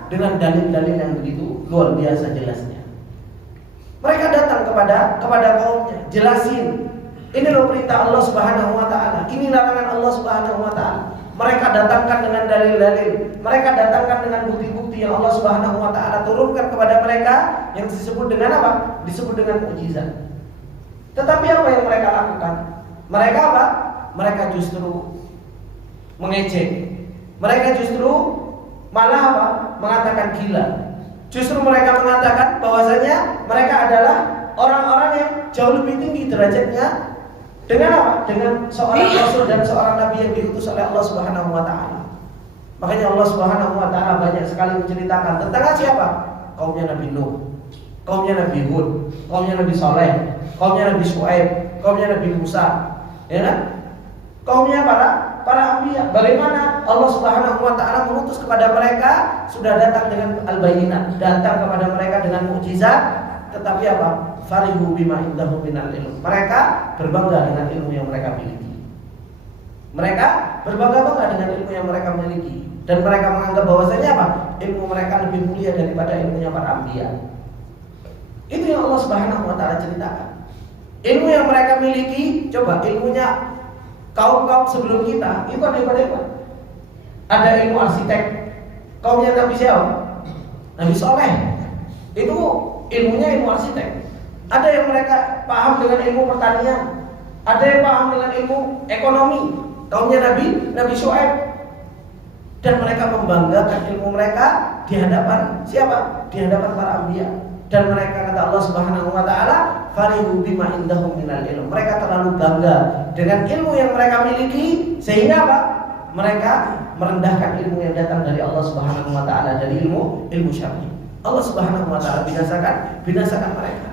dengan dalil-dalil yang begitu luar biasa jelasnya. Mereka datang kepada kaumnya, jelasin. Ini loh perintah Allah Subhanahu wa taala, ini larangan Allah Subhanahu wa taala. Mereka datangkan dengan dalil-dalil, mereka datangkan dengan bukti-bukti yang Allah Subhanahu wa taala turunkan kepada mereka yang disebut dengan apa? Disebut dengan mukjizat. Tetapi apa yang mereka lakukan? Mereka apa? Mereka justru mengejek. Mereka justru malah apa? Mengatakan gila. Justru mereka mengatakan bahwasanya mereka adalah orang-orang yang jauh lebih tinggi derajatnya. Dengan apa? Dengan seorang rasul dan seorang nabi yang diutus oleh Allah Subhanahu wa taala. Makanya Allah Subhanahu wa taala banyak sekali menceritakan tentang siapa? Kaumnya Nabi Nuh, kaumnya Nabi Hud, kaumnya Nabi Saleh, kaumnya Nabi Syuaib, kaumnya Nabi Musa, ya kan? Kaumnya para anbiya. Bagaimana Allah Subhanahu wa taala mengutus kepada mereka sudah datang dengan al-bayyinat, datang kepada mereka dengan mukjizat, tetapi apa? Farihu bima indahum minal ilm. Mereka berbangga dengan ilmu yang mereka miliki. Mereka berbangga-bangga dengan ilmu yang mereka miliki, dan mereka menganggap bahwasanya apa? Ilmu mereka lebih mulia daripada ilmunya para anbiya. Itu yang Allah Subhanahu wa taala ceritakan. Ilmu yang mereka miliki, coba ilmunya kaum-kaum sebelum kita itu ada hebat-hebat. Ada ilmu arsitek, kaumnya Nabi siapa? Nabi Saleh. Itu ilmunya ilmu arsitek. Ada yang mereka paham dengan ilmu pertanian, ada yang paham dengan ilmu ekonomi. Kaumnya Nabi Syuaib. Dan mereka membanggakan ilmu mereka di hadapan siapa? Di hadapan para anbiya. Dan mereka, kata Allah Subhanahu wa taala, farihu bima indahum minal ilm. Mereka terlalu bangga dengan ilmu yang mereka miliki, sehingga apa? Mereka merendahkan ilmu yang datang dari Allah Subhanahu wa taala, dari ilmu syar'i. Allah Subhanahu wa taala binasakan mereka.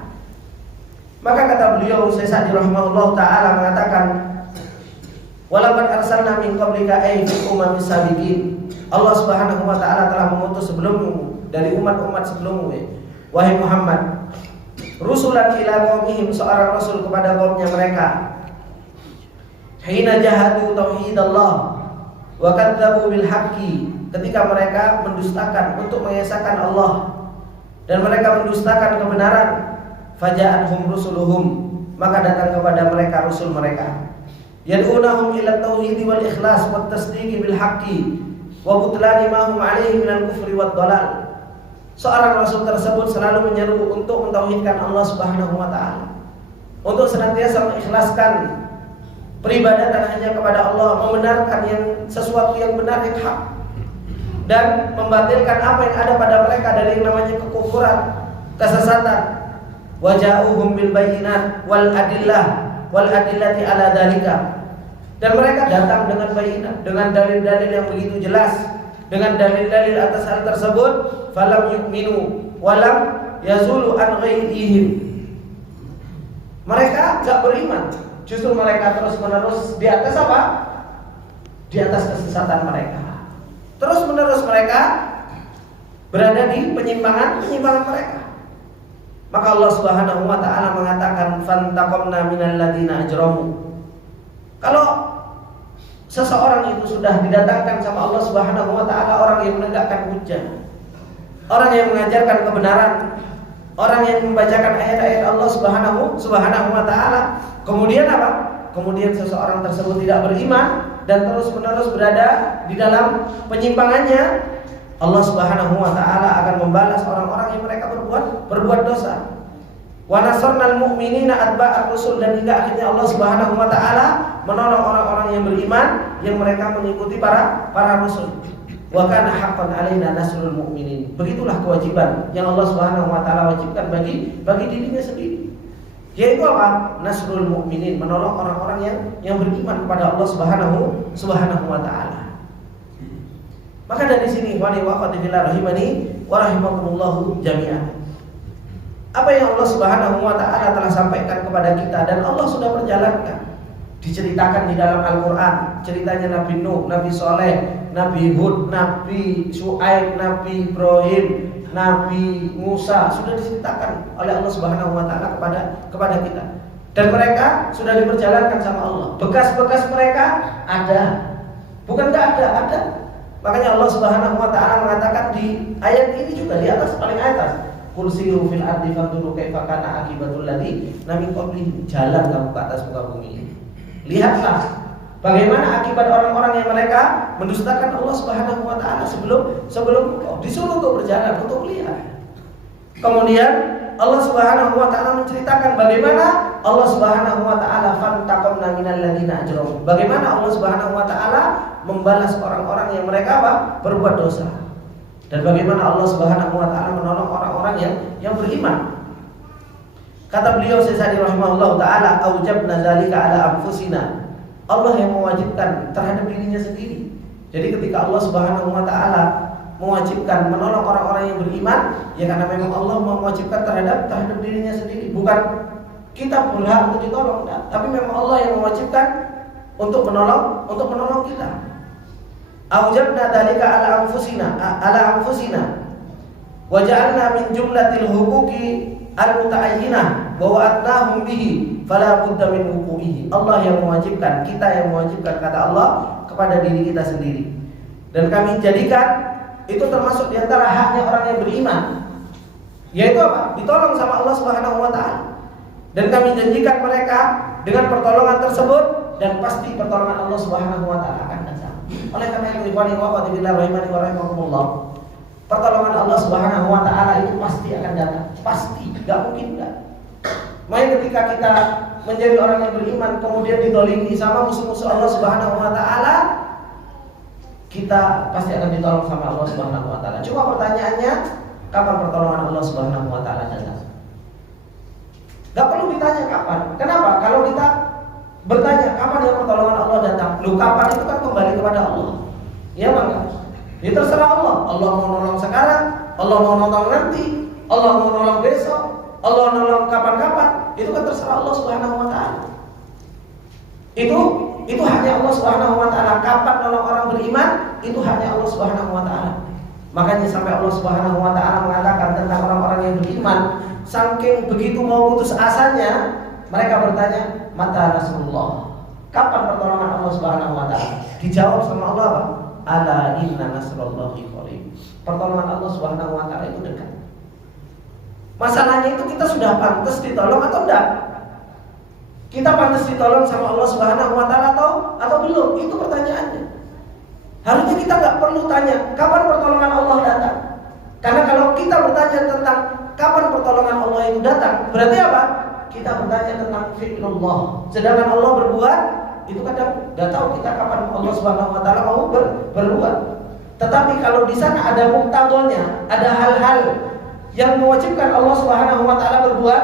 Maka kata beliau Syekh Sa'di rahimahullah taala mengatakan, walaqad arsalna min qablika ay fil umamis sabiqin. Allah Subhanahu wa taala telah mengutus sebelummu dari umat-umat sebelummu, wahai Muhammad, rusulan ila qaumihim, seorang rasul kepada kaumnya mereka. Hina jahadu tauhidallah wa kadzdzabu bil haqqi, ketika mereka mendustakan untuk mengesahkan Allah dan mereka mendustakan kebenaran. Faja'atuhum rusuluhum, maka datang kepada mereka rasul mereka. Yad'unahum ila tauhid wal ikhlas wat tasdiq bil haqqi wa butlani ma hum alaihi minal kufri wad dhalal. Seorang rasul tersebut selalu menyeru untuk mentauhidkan Allah Subhanahu wa taala, untuk senantiasa mengikhlaskan peribadatan hanya kepada Allah, membenarkan yang sesuatu yang benar, yang hak, dan membatalkan apa yang ada pada mereka dari yang namanya kekufuran, kesesatan. Waja'uhum bil bayyinat wal adillati ala dzalika. Dan mereka datang dengan bayinat, dengan dalil-dalil yang begitu jelas, dengan dalil-dalil atas hal tersebut. Falam yu'minu walam yazulu an ghairihim. Mereka enggak beriman, justru mereka terus-menerus di atas apa? Di atas kesesatan mereka. Terus-menerus mereka berada di penyimpangan mereka. Maka Allah Subhanahu wa taala mengatakan, fantaqamna minal ladzina ajramu. Kalau seseorang itu sudah didatangkan sama Allah Subhanahu wa taala, orang yang menegakkan hujjah, orang yang mengajarkan kebenaran, orang yang membacakan ayat-ayat Allah Subhanahu wa taala, kemudian apa? Kemudian seseorang tersebut tidak beriman dan terus-menerus berada di dalam penyimpangannya, Allah Subhanahu wa taala akan membalas orang-orang yang mereka berbuat dosa. Wa nasarnal mu'minina atba'ar rusul, dan hingga akhirnya Allah Subhanahu wa taala menolong orang-orang yang beriman yang mereka mengikuti para rasul. Wa kana haqqan 'alaina nasrul mu'minin. Begitulah kewajiban yang Allah Subhanahu wa taala wajibkan bagi dirinya sendiri. Yaitu apa? Nasrul mu'minin, menolong orang-orang yang beriman kepada Allah Subhanahu wa taala. Maka dari sini wani waqati fillah rahimani wa rahimakumullahu jami'an. Apa yang Allah Subhanahu wa taala telah sampaikan kepada kita dan Allah sudah perjalankan, diceritakan di dalam Al-Qur'an, ceritanya Nabi Nuh, Nabi Saleh, Nabi Hud, Nabi Syuaib, Nabi Ibrahim, Nabi Musa, sudah diceritakan oleh Allah Subhanahu wa taala kepada kita. Dan mereka sudah diperjalankan sama Allah. Bekas-bekas mereka ada. Bukan enggak ada. Makanya Allah Subhanahu wa taala mengatakan di ayat ini juga, di atas, paling atas, qul siru fil ardi fanzuru kaifa kana akibatul ladzina min qablihim. Jalan kamu ke atas muka bumi ini, lihatlah bagaimana akibat orang-orang yang mereka mendustakan Allah Subhanahu wa taala sebelum engkau. Disuruh untuk berjalan, untuk melihat. Kemudian Allah Subhanahu wa taala menceritakan bagaimana Allah Subhanahu wa taala fantaqamna minal ladzina ajramu. Bagaimana Allah Subhanahu wa taala membalas orang-orang yang mereka berbuat dosa. Dan bagaimana Allah Subhanahu wa taala menolong orang-orang yang beriman. Kata beliau Syekh Sa'di rahimahullah taala, aujabna dzalika ala anfusina. Allah yang mewajibkan terhadap dirinya sendiri. Jadi ketika Allah Subhanahu wa taala mewajibkan menolong orang-orang yang beriman, ya karena memang Allah mewajibkan terhadap dirinya sendiri. Bukan kita berhak untuk ditolong, tapi memang Allah yang mewajibkan untuk menolong kita. Aujabna dzalika ala anfusina wa ja'alna min jumlatil huquqi al-muta'ayyinah wa wa'adnahum bihi fala budda min huquqihi. Allah yang mewajibkan, kita yang mewajibkan, kata Allah, kepada diri kita sendiri. Dan kami jadikan itu termasuk diantara haknya orang yang beriman, yaitu apa? Ditolong sama Allah Subhanahu wa taala. Dan kami janjikan mereka dengan pertolongan tersebut, dan pasti pertolongan Allah Subhanahu wa taala akan datang. Oleh karena itu, ikhwani wa akhwati fillah rahimani wa rahimakumullah, pertolongan Allah Subhanahu wa taala itu pasti akan datang. Pasti, enggak mungkin enggak. Makanya ketika kita menjadi orang yang beriman kemudian didolimi sama musuh-musuh Allah Subhanahu wa taala, kita pasti akan ditolong sama Allah Subhanahu wa taala. Cuma pertanyaannya, kapan pertolongan Allah Subhanahu wa taala datang? Gak perlu ditanya kapan. Kenapa? Kalau kita bertanya kapan ya pertolongan Allah datang, lu kapan itu kan kembali kepada Allah. Iya bang? Ya terserah Allah. Allah mau nolong sekarang, Allah mau nolong nanti, Allah mau nolong besok, Allah nolong kapan-kapan. Itu kan terserah Allah Subhanahu wa taala. Itu hanya Allah Subhanahu wa taala. Kapan nolong orang beriman, itu hanya Allah Subhanahu wa taala. Makanya sampai Allah Subhanahu wa taala mengatakan tentang orang-orang yang beriman, saking begitu mau putus asanya, mereka bertanya, "Mata nasrullah?" Kapan pertolongan Allah Subhanahu wa taala? Dijawab sama Allah apa? "Ala inna nasrullahi qarib." Pertolongan Allah Subhanahu wa taala itu dekat. Masalahnya itu kita sudah pantas ditolong atau enggak? Kita pantas ditolong sama Allah Subhanahu wa taala atau belum? Itu pertanyaannya. Harusnya kita nggak perlu tanya kapan pertolongan Allah datang. Karena kalau kita bertanya tentang kapan pertolongan Allah itu datang, berarti apa? Kita bertanya tentang fi'lullah. Sedangkan Allah berbuat, itu kadang nggak tahu kita kapan Allah Subhanahu wa taala mau berbuat. Tetapi kalau di sana ada muktadanya, ada hal-hal yang mewajibkan Allah Subhanahu wa taala berbuat,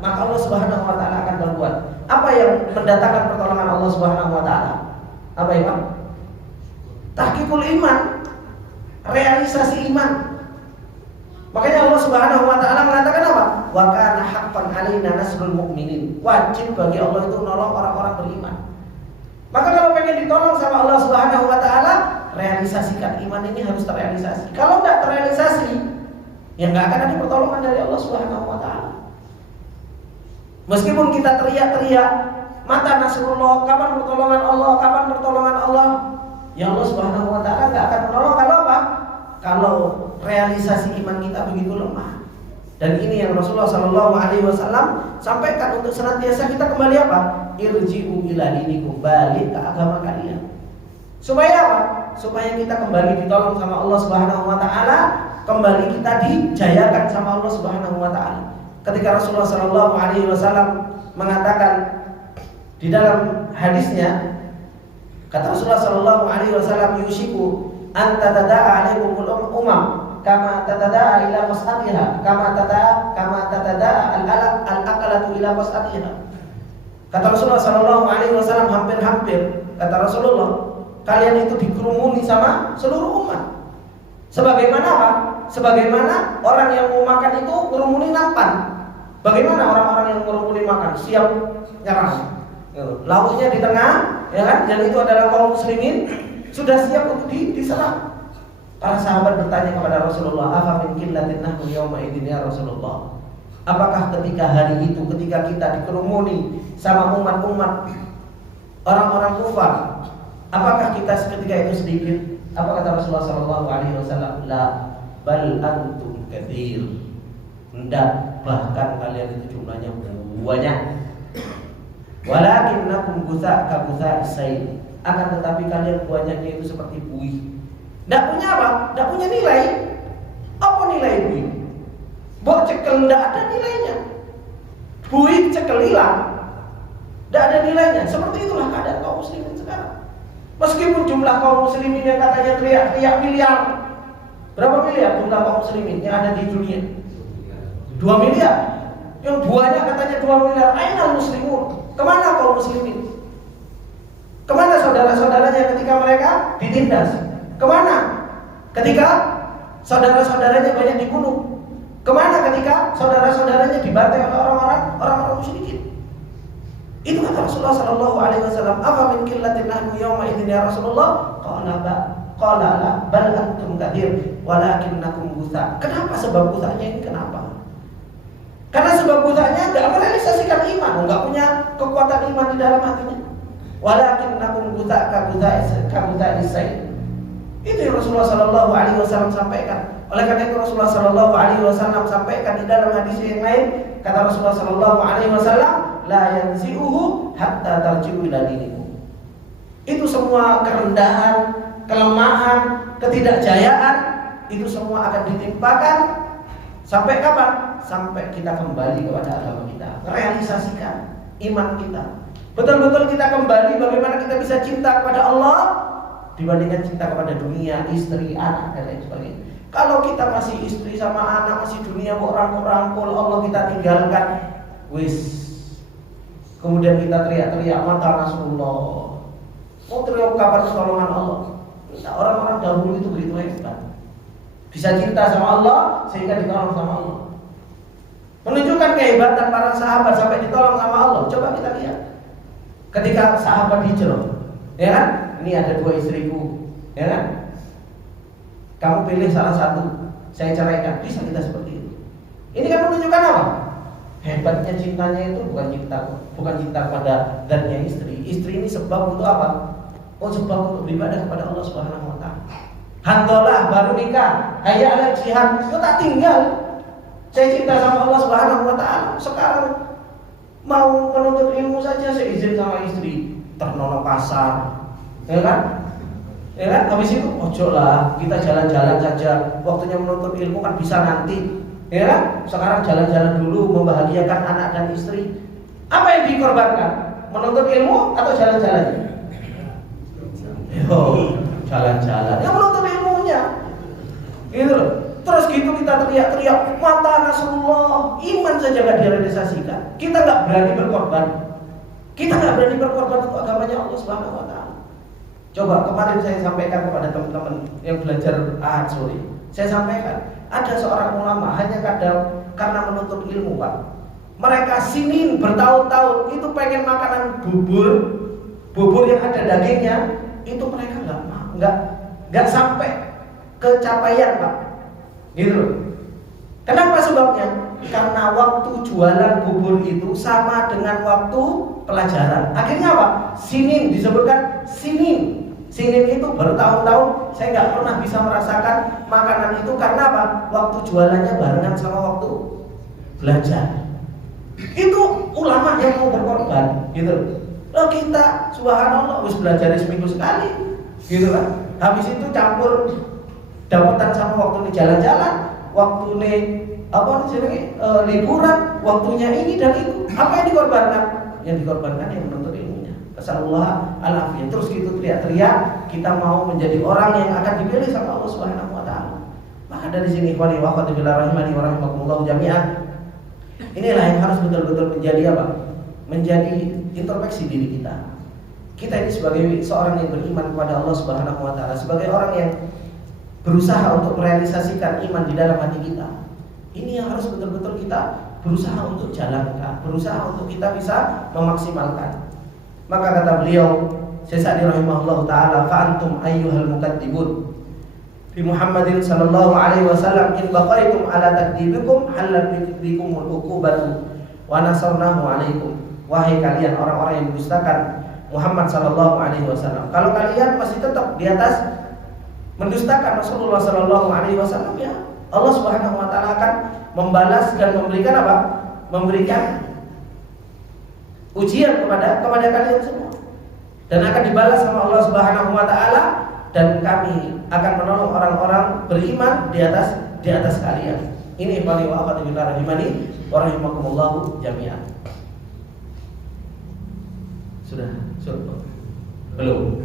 maka Allah Subhanahu wa taala akan berbuat. Apa yang mendatangkan pertolongan Allah Subhanahu wa taala? Apa ya, Pak? Tahqiqul iman, realisasi iman. Makanya Allah Subhanahu wa taala mengatakan apa? Wa kana haqqan 'alaina nasrul mu'minin. Wajib bagi Allah itu nolong orang-orang beriman. Maka kalau pengen ditolong sama Allah Subhanahu wa taala, realisasikan iman ini harus terrealisasi. Kalau enggak terrealisasi, ya enggak akan ada pertolongan dari Allah Subhanahu wa taala. Meskipun kita teriak-teriak, "Mata nasrullah?" Kapan pertolongan Allah? Kapan pertolongan Allah? Ya Allah Subhanahu wa taala enggak akan menolong kalau apa? Kalau realisasi iman kita begitu lemah. Dan ini yang Rasulullah sallallahu alaihi wasallam sampaikan untuk senantiasa kita kembali apa? Irji'u ila dinikum, balik ke agama kalian. Supaya apa? Supaya kita kembali ditolong sama Allah Subhanahu wa taala, kembali kita dijayakan sama Allah Subhanahu wa taala. Ketika Rasulullah sallallahu alaihi wasallam mengatakan di dalam hadisnya, kata Rasulullah sallallahu alaihi wasallam, "Yushiku an tatada'a alaikumul umam kama tatada'a ila qas'atiha kama tatada'a al-aqalatu ila qas'atiha." Kata Rasulullah sallallahu alaihi wasallam, hampir-hampir kata Rasulullah, kalian itu dikerumuni sama seluruh umat. Sebagaimana apa? Sebagaimana orang yang mau makan itu ngerumuni nampan. Bagaimana orang-orang yang ngerumuni makan? Siap nyerang. Lauknya di tengah, ya kan? Dan itu adalah kaum muslimin, sudah siap untuk diserang. Para sahabat bertanya kepada Rasulullah, "Afa min qillatin nahnu yawma idzin ya Rasulullah?" Apakah ketika hari itu, ketika kita dikerumuni sama umat-umat orang-orang kufar, apakah kita seketika itu sedikit? Apa kata Rasulullah sallallahu alaihi wasallam? La bal antum katsir. Enggak, bahkan kalian itu jumlahnya banyak. Walakinnakum gutsa ka gutsa sayl. Akan tetapi kalian banyaknya itu seperti buih. Enggak punya apa? Enggak punya nilai. Apa nilai buih? Bok cekel enggak ada nilainya. Buih cekel hilang, enggak ada nilainya. Seperti itulah keadaan kaum muslimin sekarang. Meskipun jumlah kaum muslimin yang katanya teriak-teriak miliar, berapa miliar jumlah kaum muslimin yang ada di dunia? 2 miliar. Yang buahnya katanya 2 miliar. Ainal muslimun? Kemana kaum muslimin? Kemana saudara-saudaranya ketika mereka ditindas? Kemana ketika saudara-saudaranya banyak dibunuh? Kemana ketika saudara-saudaranya dibantai oleh orang-orang musyrikin? Itu kata Rasulullah sallallahu alaihi wasallam, "Afa min qillatin nahnu yawma idzin ya Rasulullah?" Qala la bal antum katsir walakinnakum gutsa. Kenapa sebab gutsanya ini kenapa? Karena sebab gutsanya enggak merealisasikan iman, enggak punya kekuatan iman di dalam hatinya. Walakinnakum gutsa ka gutsa isai. Itu yang Rasulullah sallallahu alaihi wasallam sampaikan. Oleh karena itu Rasulullah sallallahu alaihi wasallam sampaikan di dalam hadis yang lain, kata Rasulullah sallallahu alaihi wasallam, la yanzi'uhu hatta tarji'u ila dinikum. Itu semua kerendahan, kelemahan, ketidakjayaan itu semua akan ditimpakan sampai kapan? Sampai kita kembali kepada agama kita, realisasikan iman kita. Betul-betul kita kembali bagaimana kita bisa cinta kepada Allah, dibandingkan cinta kepada dunia, istri, anak dan lain sebagainya. Kalau kita masih istri sama anak, masih dunia kok rangkul-rangkul, Allah kita tinggalkan, wis. Kemudian kita teriak-teriak mata Rasulullah. Mau teriak kapan pertolongan Allah? Nah, orang-orang dahulu itu begitu hebat. Bisa cinta sama Allah sehingga ditolong sama Allah. Menunjukkan kehebatan para sahabat sampai ditolong sama Allah. Coba kita lihat. Ketika sahabat hijrah, ya kan? Ini ada 2 istriku, ya kan? Kamu pilih salah satu, saya ceraikan. Bisa kita seperti itu. Ini kan menunjukkan apa? Hebatnya cintanya itu bukan cinta kepada zatnya istri. Istri ini sebab untuk apa? Oh, sebab untuk beribadah kepada Allah Subhanahu wa taala. Handolah baru nikah, hayya 'alal jihad, itu tak tinggal. Saya cinta sama Allah Subhanahu wa taala. Sekarang mau menuntut ilmu saja saya izin sama istri, ternono kasar. Ya kan? Ya kan? Habis itu ojo lah, kita jalan-jalan saja. Waktunya menuntut ilmu kan bisa nanti. Ya kan? Sekarang jalan-jalan dulu membahagiakan anak dan istri. Apa yang dikorbankan? Menuntut ilmu atau jalan-jalan? Yo, jalan-jalan. Yang menuntut ilmunya. Gitu loh. Terus gitu kita teriak-teriak mata Nasrullah, iman saja gak direalisasikan. Kita gak berani berkorban. Kita gak berani berkorban untuk agamanya Allah Subhanahu wa taala. Coba kemarin saya sampaikan kepada teman-teman yang belajar Ahad sore. Saya sampaikan, ada seorang ulama hanya karena menuntut ilmu, Pak. Mereka sinin bertahun-tahun itu pengen makanan bubur yang ada dagingnya, itu mereka nggak sampai kecapaian, Pak. Gitu. Kenapa sebabnya? Karena waktu jualan bubur itu sama dengan waktu pelajaran. Akhirnya apa? Sinin, disebutkan sinin. Sinin itu bertahun-tahun saya nggak pernah bisa merasakan makanan itu karena apa? Waktu jualannya barengan sama waktu belajar. Itu ulama yang mau berkorban, gitu. Loh kita, subhanallah, harus belajar seminggu sekali, gitu kan? Habis itu campur dapetan sama waktu di jalan-jalan, waktu nih liburan, waktunya ini dan itu. Apa yang dikorbankan? Yang dikorbankan yang menuntut ilmunya. Nasallallahu alaihi. Terus gitu teriak-teriak, kita mau menjadi orang yang akan dipilih sama Allah Subhanahu wa taala. Maka dari sini ikhwani wa akhwati fillah rahimani wa rahimakumullah jami'an. Inilah yang harus betul-betul menjadi apa? Menjadi introspeksi diri kita. Kita ini sebagai seorang yang beriman kepada Allah Subhanahu wa taala, sebagai orang yang berusaha untuk merealisasikan iman di dalam hati kita. Ini yang harus betul-betul kita berusaha untuk jalankan, berusaha untuk kita bisa memaksimalkan. Maka kata beliau, Syekh Sa'di rahimahullah taala, "Fa antum ayyuhal mukadzibun fi Muhammadin sallallahu alaihi wasallam in baqaitum ala takdzibikum halal bikumul uqubatu wa nasarnahu alaikum." Wahai kalian orang-orang yang mendustakan Muhammad sallallahu alaihi wasallam, kalau kalian masih tetap di atas mendustakan Rasulullah sallallahu alaihi wasallam, ya Allah Subhanahu wa taala akan membalas dan memberikan apa? Memberikan ujian kepada kalian semua. Dan akan dibalas sama Allah Subhanahu wa taala, dan kami akan menolong orang-orang beriman di atas kalian. Ini ikhwani wa akhwati fillah rahimani wa rahimakumullah jami'an. Sudah? Belum.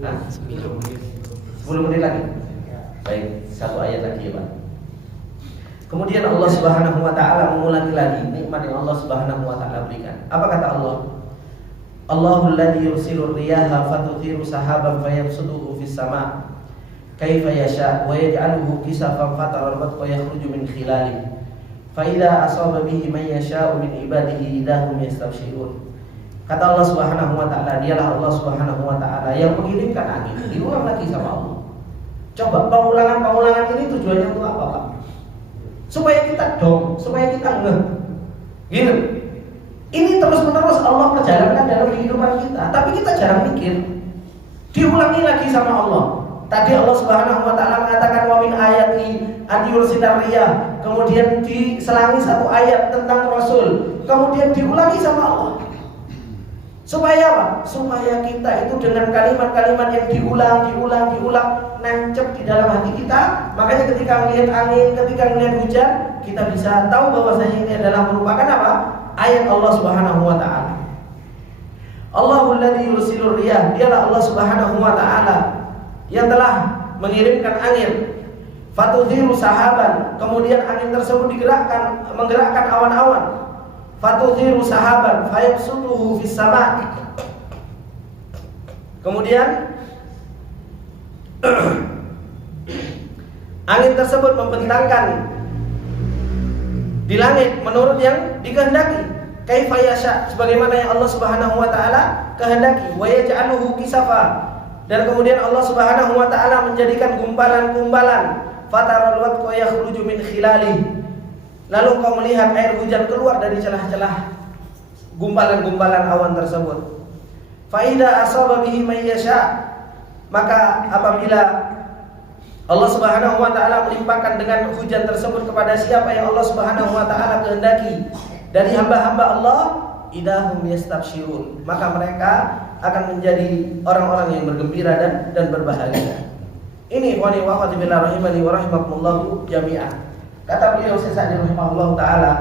Nah, 10 menit lagi. Baik, 1 ayat lagi ya Pak. Kemudian Allah Subhanahu wa taala mengulangi lagi nikmat yang Allah Subhanahu wa taala berikan. Apa kata Allah? Allahul ladzi yursilur riyaha fatuthiru sahaban fayabsutuhu fis sama' kaifa yasha wa yaj'aluhu kisafan fataral wadqa yakhruju min khilalihi fa idza asaba bihi man yasha'u min ibadihi idahum yastabshirun. Kata Allah Subhanahu wa taala, dialah Allah Subhanahu wa taala yang mengirimkan angin. Diulang lagi sama Allah. Coba pengulangan ini tujuannya untuk apa, Pak? Supaya kita supaya kita ngeh. Gitu. Ini terus-menerus Allah perjalankan dalam kehidupan kita, tapi kita jarang mikir. Diulangi lagi sama Allah. Tadi Allah Subhanahu wa taala mengatakan wa min ayati an yursilar riyah, kemudian diselangi 1 ayat tentang Rasul, kemudian diulangi sama Allah. Supaya apa? Supaya kita itu dengan kalimat-kalimat yang diulang nancep di dalam hati kita. Makanya ketika melihat angin, ketika melihat hujan, kita bisa tahu bahwasanya ini adalah merupakan apa? Ayat Allah Subhanahu wa taala. Allahul ladzi yursilur riyah, dialah Allah Subhanahu wa taala yang telah mengirimkan angin. Fatudhiru sahaban, kemudian angin tersebut menggerakkan awan-awan. Fatudhiru sahaban fayabsutuhu fis sama'. Kemudian angin tersebut membentangkan di langit menurut yang dikehendaki. Kaifa yasha, sebagaimana yang Allah Subhanahu wa taala kehendaki. Wa yaj'aluhu kisafa, dan kemudian Allah Subhanahu wa taala menjadikan gumpalan-gumpalan. Fataral wadqa yakhruju min khilali, lalu kau melihat air hujan keluar dari celah-celah gumpalan-gumpalan awan tersebut. Fa idza asaba bihi may yasha, maka apabila Allah Subhanahu wa taala melimpahkan dengan hujan tersebut kepada siapa yang Allah Subhanahu wa taala kehendaki dari hamba-hamba Allah, idahum yastabsyirun, maka mereka akan menjadi orang-orang yang bergembira dan berbahagia. Ini ikhwani wa akhwati billah rahimani wa rahimakumullah jami'an. Kata beliau Syekh Sa'di rahimahullah taala,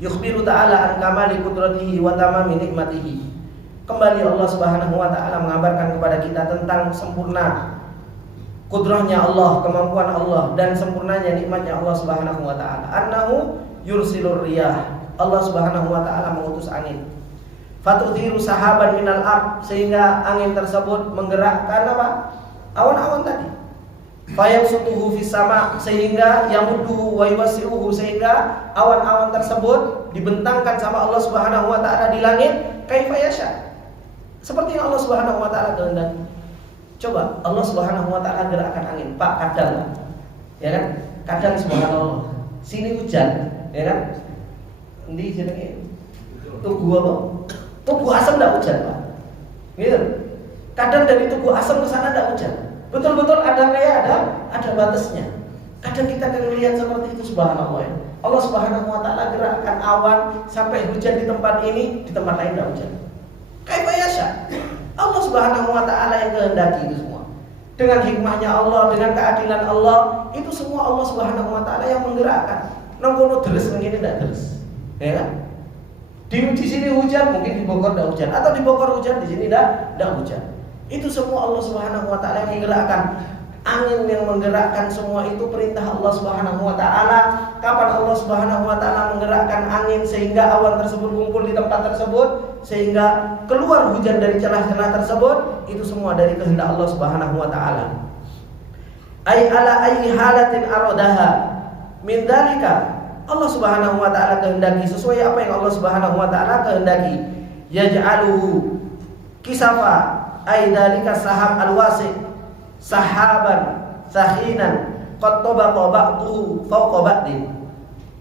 yukhbiru ta'ala an kamali qudratihi wa tamami nikmatihi. Kembali Allah Subhanahu wa taala mengabarkan kepada kita tentang sempurna kudrahnya Allah, kemampuan Allah, dan sempurnanya nikmatnya Allah Subhanahu wa taala. Annahu yursilur riyah, Allah Subhanahu wa taala mengutus angin. Fatudhiru sahaban minal ard, sehingga angin tersebut menggerakkan apa? Awan-awan tadi. Fayabsutuhu fis sama', sehingga yamudduhu wa yuwassi'uhu, sehingga awan-awan tersebut dibentangkan sama Allah Subhanahu wa taala di langit. Kaifa yasha, seperti yang Allah Subhanahu wa taala kehendaki. Coba Allah Subhanahu wa taala gerakkan angin, Pak, kadang, ya kan? Kadang subhanallah, sini hujan, ya kan? Endi jenenge? Tugu apa? Tugu asem ndak hujan, Pak. Gitu. Kadang dari Tugu Asem ke sana ndak hujan. Betul-betul ada batasnya. Kadang kita akan lihat seperti itu, subhanallah ya. Allah Subhanahu wa taala gerakkan awan sampai hujan di tempat ini, di tempat lain ndak hujan. Kaifa yasha, Allah Subhanahu wa taala yang kehendaki itu semua. Dengan hikmahnya Allah, dengan keadilan Allah, itu semua Allah Subhanahu wa taala yang menggerakkan. Nang kono deres ngene ndak deres. Ya kan? Di sini hujan, mungkin di Bogor ndak hujan, atau di Bogor hujan, di sini ndak hujan. Itu semua Allah Subhanahu wa taala yang menggerakkan. Angin yang menggerakkan semua itu perintah Allah Subhanahu wa taala. Kapan Allah Subhanahu wa taala menggerakkan angin sehingga awan tersebut kumpul di tempat tersebut, sehingga keluar hujan dari celah-celah tersebut, itu semua dari kehendak Allah Subhanahu wa taala. Ai ala ayyi halatin aradaha min dzalika, Allah Subhanahu wa taala kehendaki sesuai apa yang Allah Subhanahu wa taala kehendaki. Yaj'aluhu kisafa, ai dzalika sahab alwasi, sahaban sakhinan qad tabaqa ba'duhu fawqa ba'din.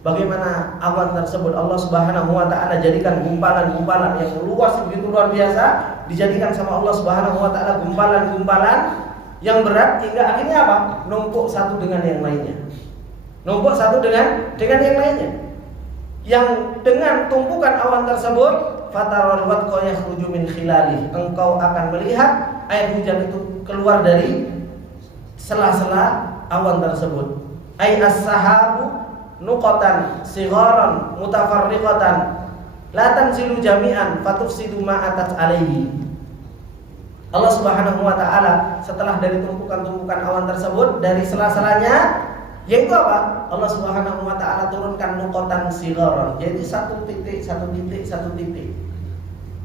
Bagaimana awan tersebut Allah Subhanahu wa taala jadikan gumpalan-gumpalan yang luas, begitu luar biasa, dijadikan sama Allah Subhanahu wa taala gumpalan-gumpalan yang berat hingga akhirnya apa? Numpuk satu dengan yang lainnya. Numpuk satu dengan yang lainnya. Yang dengan tumpukan awan tersebut, fataral wadqa yakhruju min khilali, engkau akan melihat air hujan itu keluar dari sela-sela awan tersebut. Ai as-sahabu nuqatan sigharan mutafarriqatan la tanzilu jami'an fatufsidu ma atat alaihi. Allah Subhanahu wa taala setelah dari tumpukan-tumpukan awan tersebut, dari sela-selanya, yaitu apa? Allah Subhanahu wa taala turunkan nuqatan sigharan, yaitu satu titik.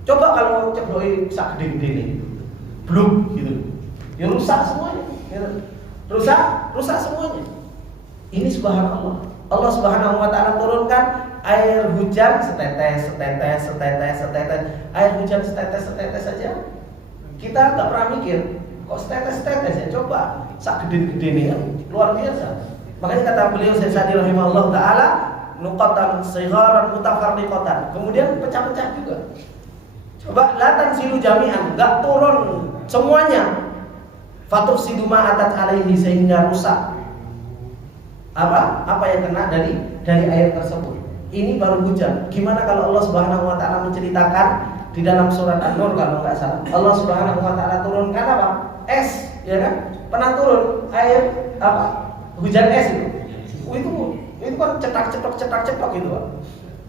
Coba kalau cedoi sak gede-gede ini, bluk gitu, ya rusak semuanya, gitu. Rusak semuanya. Ini subhanallah. Allah Subhanahu wa taala turunkan air hujan setetes. Air hujan setetes saja. Kita enggak pernah mikir, kok setetes ya, coba sak gede-gede ini ya, luar biasa. Makanya kata beliau Syekh Sa'di rahimahullah taala, nuqatan sigharan mutafarriqatan. Kemudian pecah-pecah juga. Coba latan silu jami'an, enggak turun semuanya. Fatufsidu ma atat alaihi, sehingga rusak apa yang kena dari air tersebut. Ini baru hujan. Gimana kalau Allah Subhanahu wa taala menceritakan di dalam surat An-Nur kalau enggak salah. Allah Subhanahu wa taala turunkan apa? Es, ya kan? Pernah turun air apa? Hujan es itu. Itu kan cetak gitu, Pak.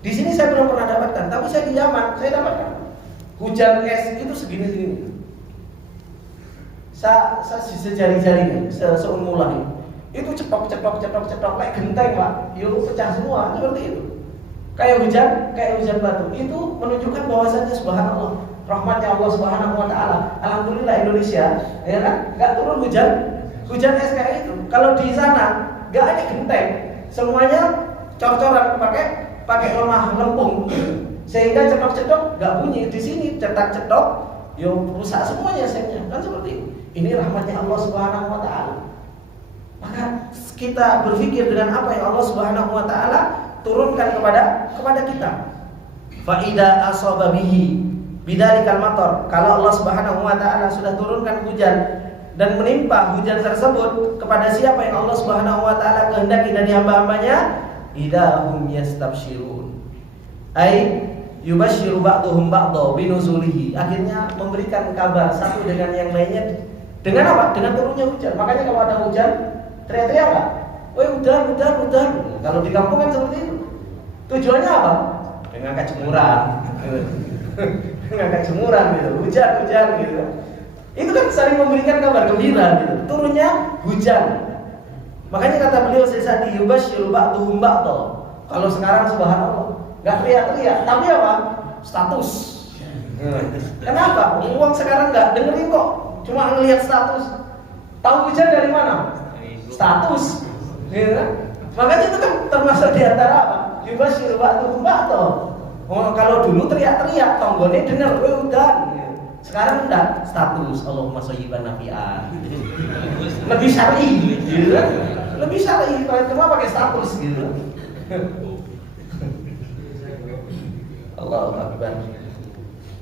Di sini saya belum pernah dapatkan, tapi saya di Yaman saya dapatkan. Hujan es itu segini-segini. Sejari-jari seumulah ini. Itu cetok kayak genteng Pak. Yuk pecah semua seperti itu. Kayak hujan batu. Itu menunjukkan bahwasanya subhanallah, rahmatnya Allah Subhanahu wa taala. Alhamdulillah Indonesia, ya kan? Enggak turun hujan es kayak itu. Kalau di sana enggak ada genteng, semuanya cor-coran pakai lemah lempung. Sehingga cetok-cetok enggak bunyi. Di sini cetak-cetok, yo rusak semuanya esnya. Kan seperti itu. Ini rahmatnya Allah Subhanahu wa taala. Maka kita berpikir dengan apa yang Allah Subhanahu wa taala turunkan kepada kita. Fa idza asaba bihi bidzalikal matar. Kalau Allah Subhanahu wa taala sudah turunkan hujan dan menimpa hujan tersebut kepada siapa yang Allah Subhanahu wa taala kehendaki dari hamba-hambanya, idahum yastabsyirun. Ai yubashshiru ba'dhum ba'dha binuzulihi. Akhirnya memberikan kabar satu dengan yang lainnya dengan apa? Dengan turunnya hujan. Makanya kalau ada hujan teriak-teriak enggak? Woi udan. Kalau di kampung kan seperti itu. Tujuannya apa? Mengangkat jemuran. Mengangkat jemuran gitu. Hujan gitu. Itu kan saling memberikan kabar gembira gitu. Turunnya hujan. Makanya kata beliau sesadi yubashshiru ba'dhum ba'dha. Kalau sekarang subhanallah enggak teriak-teriak, tapi apa? Status. Kenapa? Uang sekarang enggak dengerin kok. Cuma ngelihat status. Tahu hujan dari mana? Status. Ya. Makanya itu kan termasuk di antara apa? Yubashshiru ba'dhum ba'dha. Kalau dulu teriak-teriak, tonggone dengar, udan. Sekarang udah status, Allahumma shayyiban nafi'an. Lebih syar'i, gitu. Lebih syar'i, cuma pakai status gitu. Allahu akbar.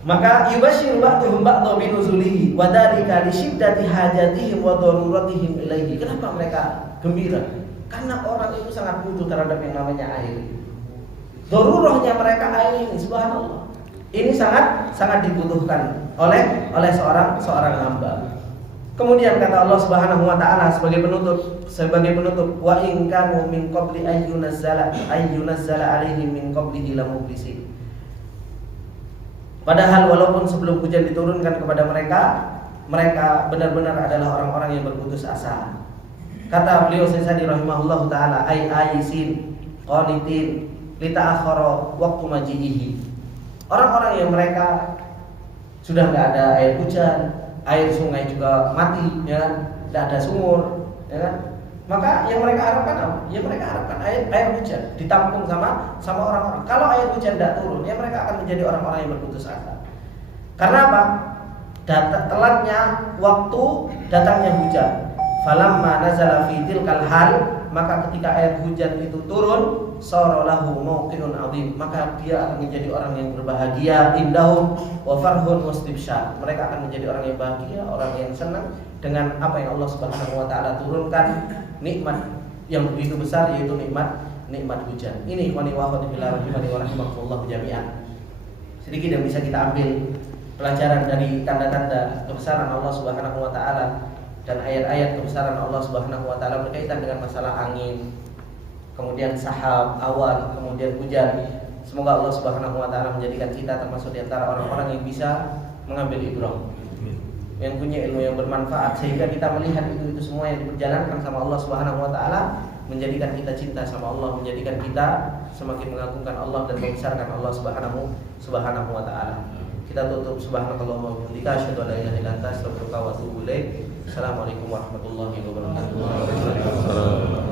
Maka yubashshiru ba'dhum ba'dha binuzulihi wa dzalika li syiddati hajatihim wa daruratihim ilaihi. Kenapa mereka gembira? Karena orang itu sangat butuh terhadap yang namanya air. Darurahnya mereka air ini, subhanallah. Ini sangat dibutuhkan oleh seorang hamba. Kemudian kata Allah Subhanahu wa taala sebagai penutup wa in kanu min qabli ayyunazzala alaihim min qablihi lamublisin. Padahal walaupun sebelum hujan diturunkan kepada mereka benar-benar adalah orang-orang yang berputus asa. Kata beliau Syaikh rahimahullahu taala aisin qanitin lita'akhara waqtu maji'ihi. Orang-orang yang mereka sudah enggak ada air hujan, air sungai juga mati, ya kan? Enggak ada sumur, ya kan? Maka yang mereka harapkan apa? Ya mereka harapkan air hujan ditampung sama orang-orang. Kalau air hujan tidak turun, ya mereka akan menjadi orang-orang yang berputus asa. Karena apa? Telatnya waktu datangnya hujan. Falamma nazala fi tilkal hal, maka ketika air hujan itu turun, saralahu mauqinun azim, maka dia akan menjadi orang yang berbahagia, indahum wa farhun wastibsyar. Mereka akan menjadi orang yang bahagia, orang yang senang dengan apa yang Allah Subhanahu wa taala turunkan, nikmat yang begitu besar, yaitu nikmat hujan. Ini ikhwani wa akhwati fillah rahimani wa rahimakumullah jami'an. Sedikit yang bisa kita ambil pelajaran dari tanda-tanda kebesaran Allah Subhanahu wa taala dan ayat-ayat kebesaran Allah Subhanahu wa taala berkaitan dengan masalah angin, kemudian sahab, awan, kemudian hujan. Semoga Allah Subhanahu wa taala menjadikan kita termasuk di antara orang-orang yang bisa mengambil ibrah, yang punya ilmu yang bermanfaat, sehingga kita melihat itu semua yang diperjalankan sama Allah Subhanahu wa taala menjadikan kita cinta sama Allah, menjadikan kita semakin mengagungkan Allah dan membesarkan Allah Subhanahu wa taala. Kita tutup subhanakallahumma wa bihamdika asyhadu an la ilaha illa anta astaghfiruka wa atubu ilaik. Assalamualaikum warahmatullahi wabarakatuh.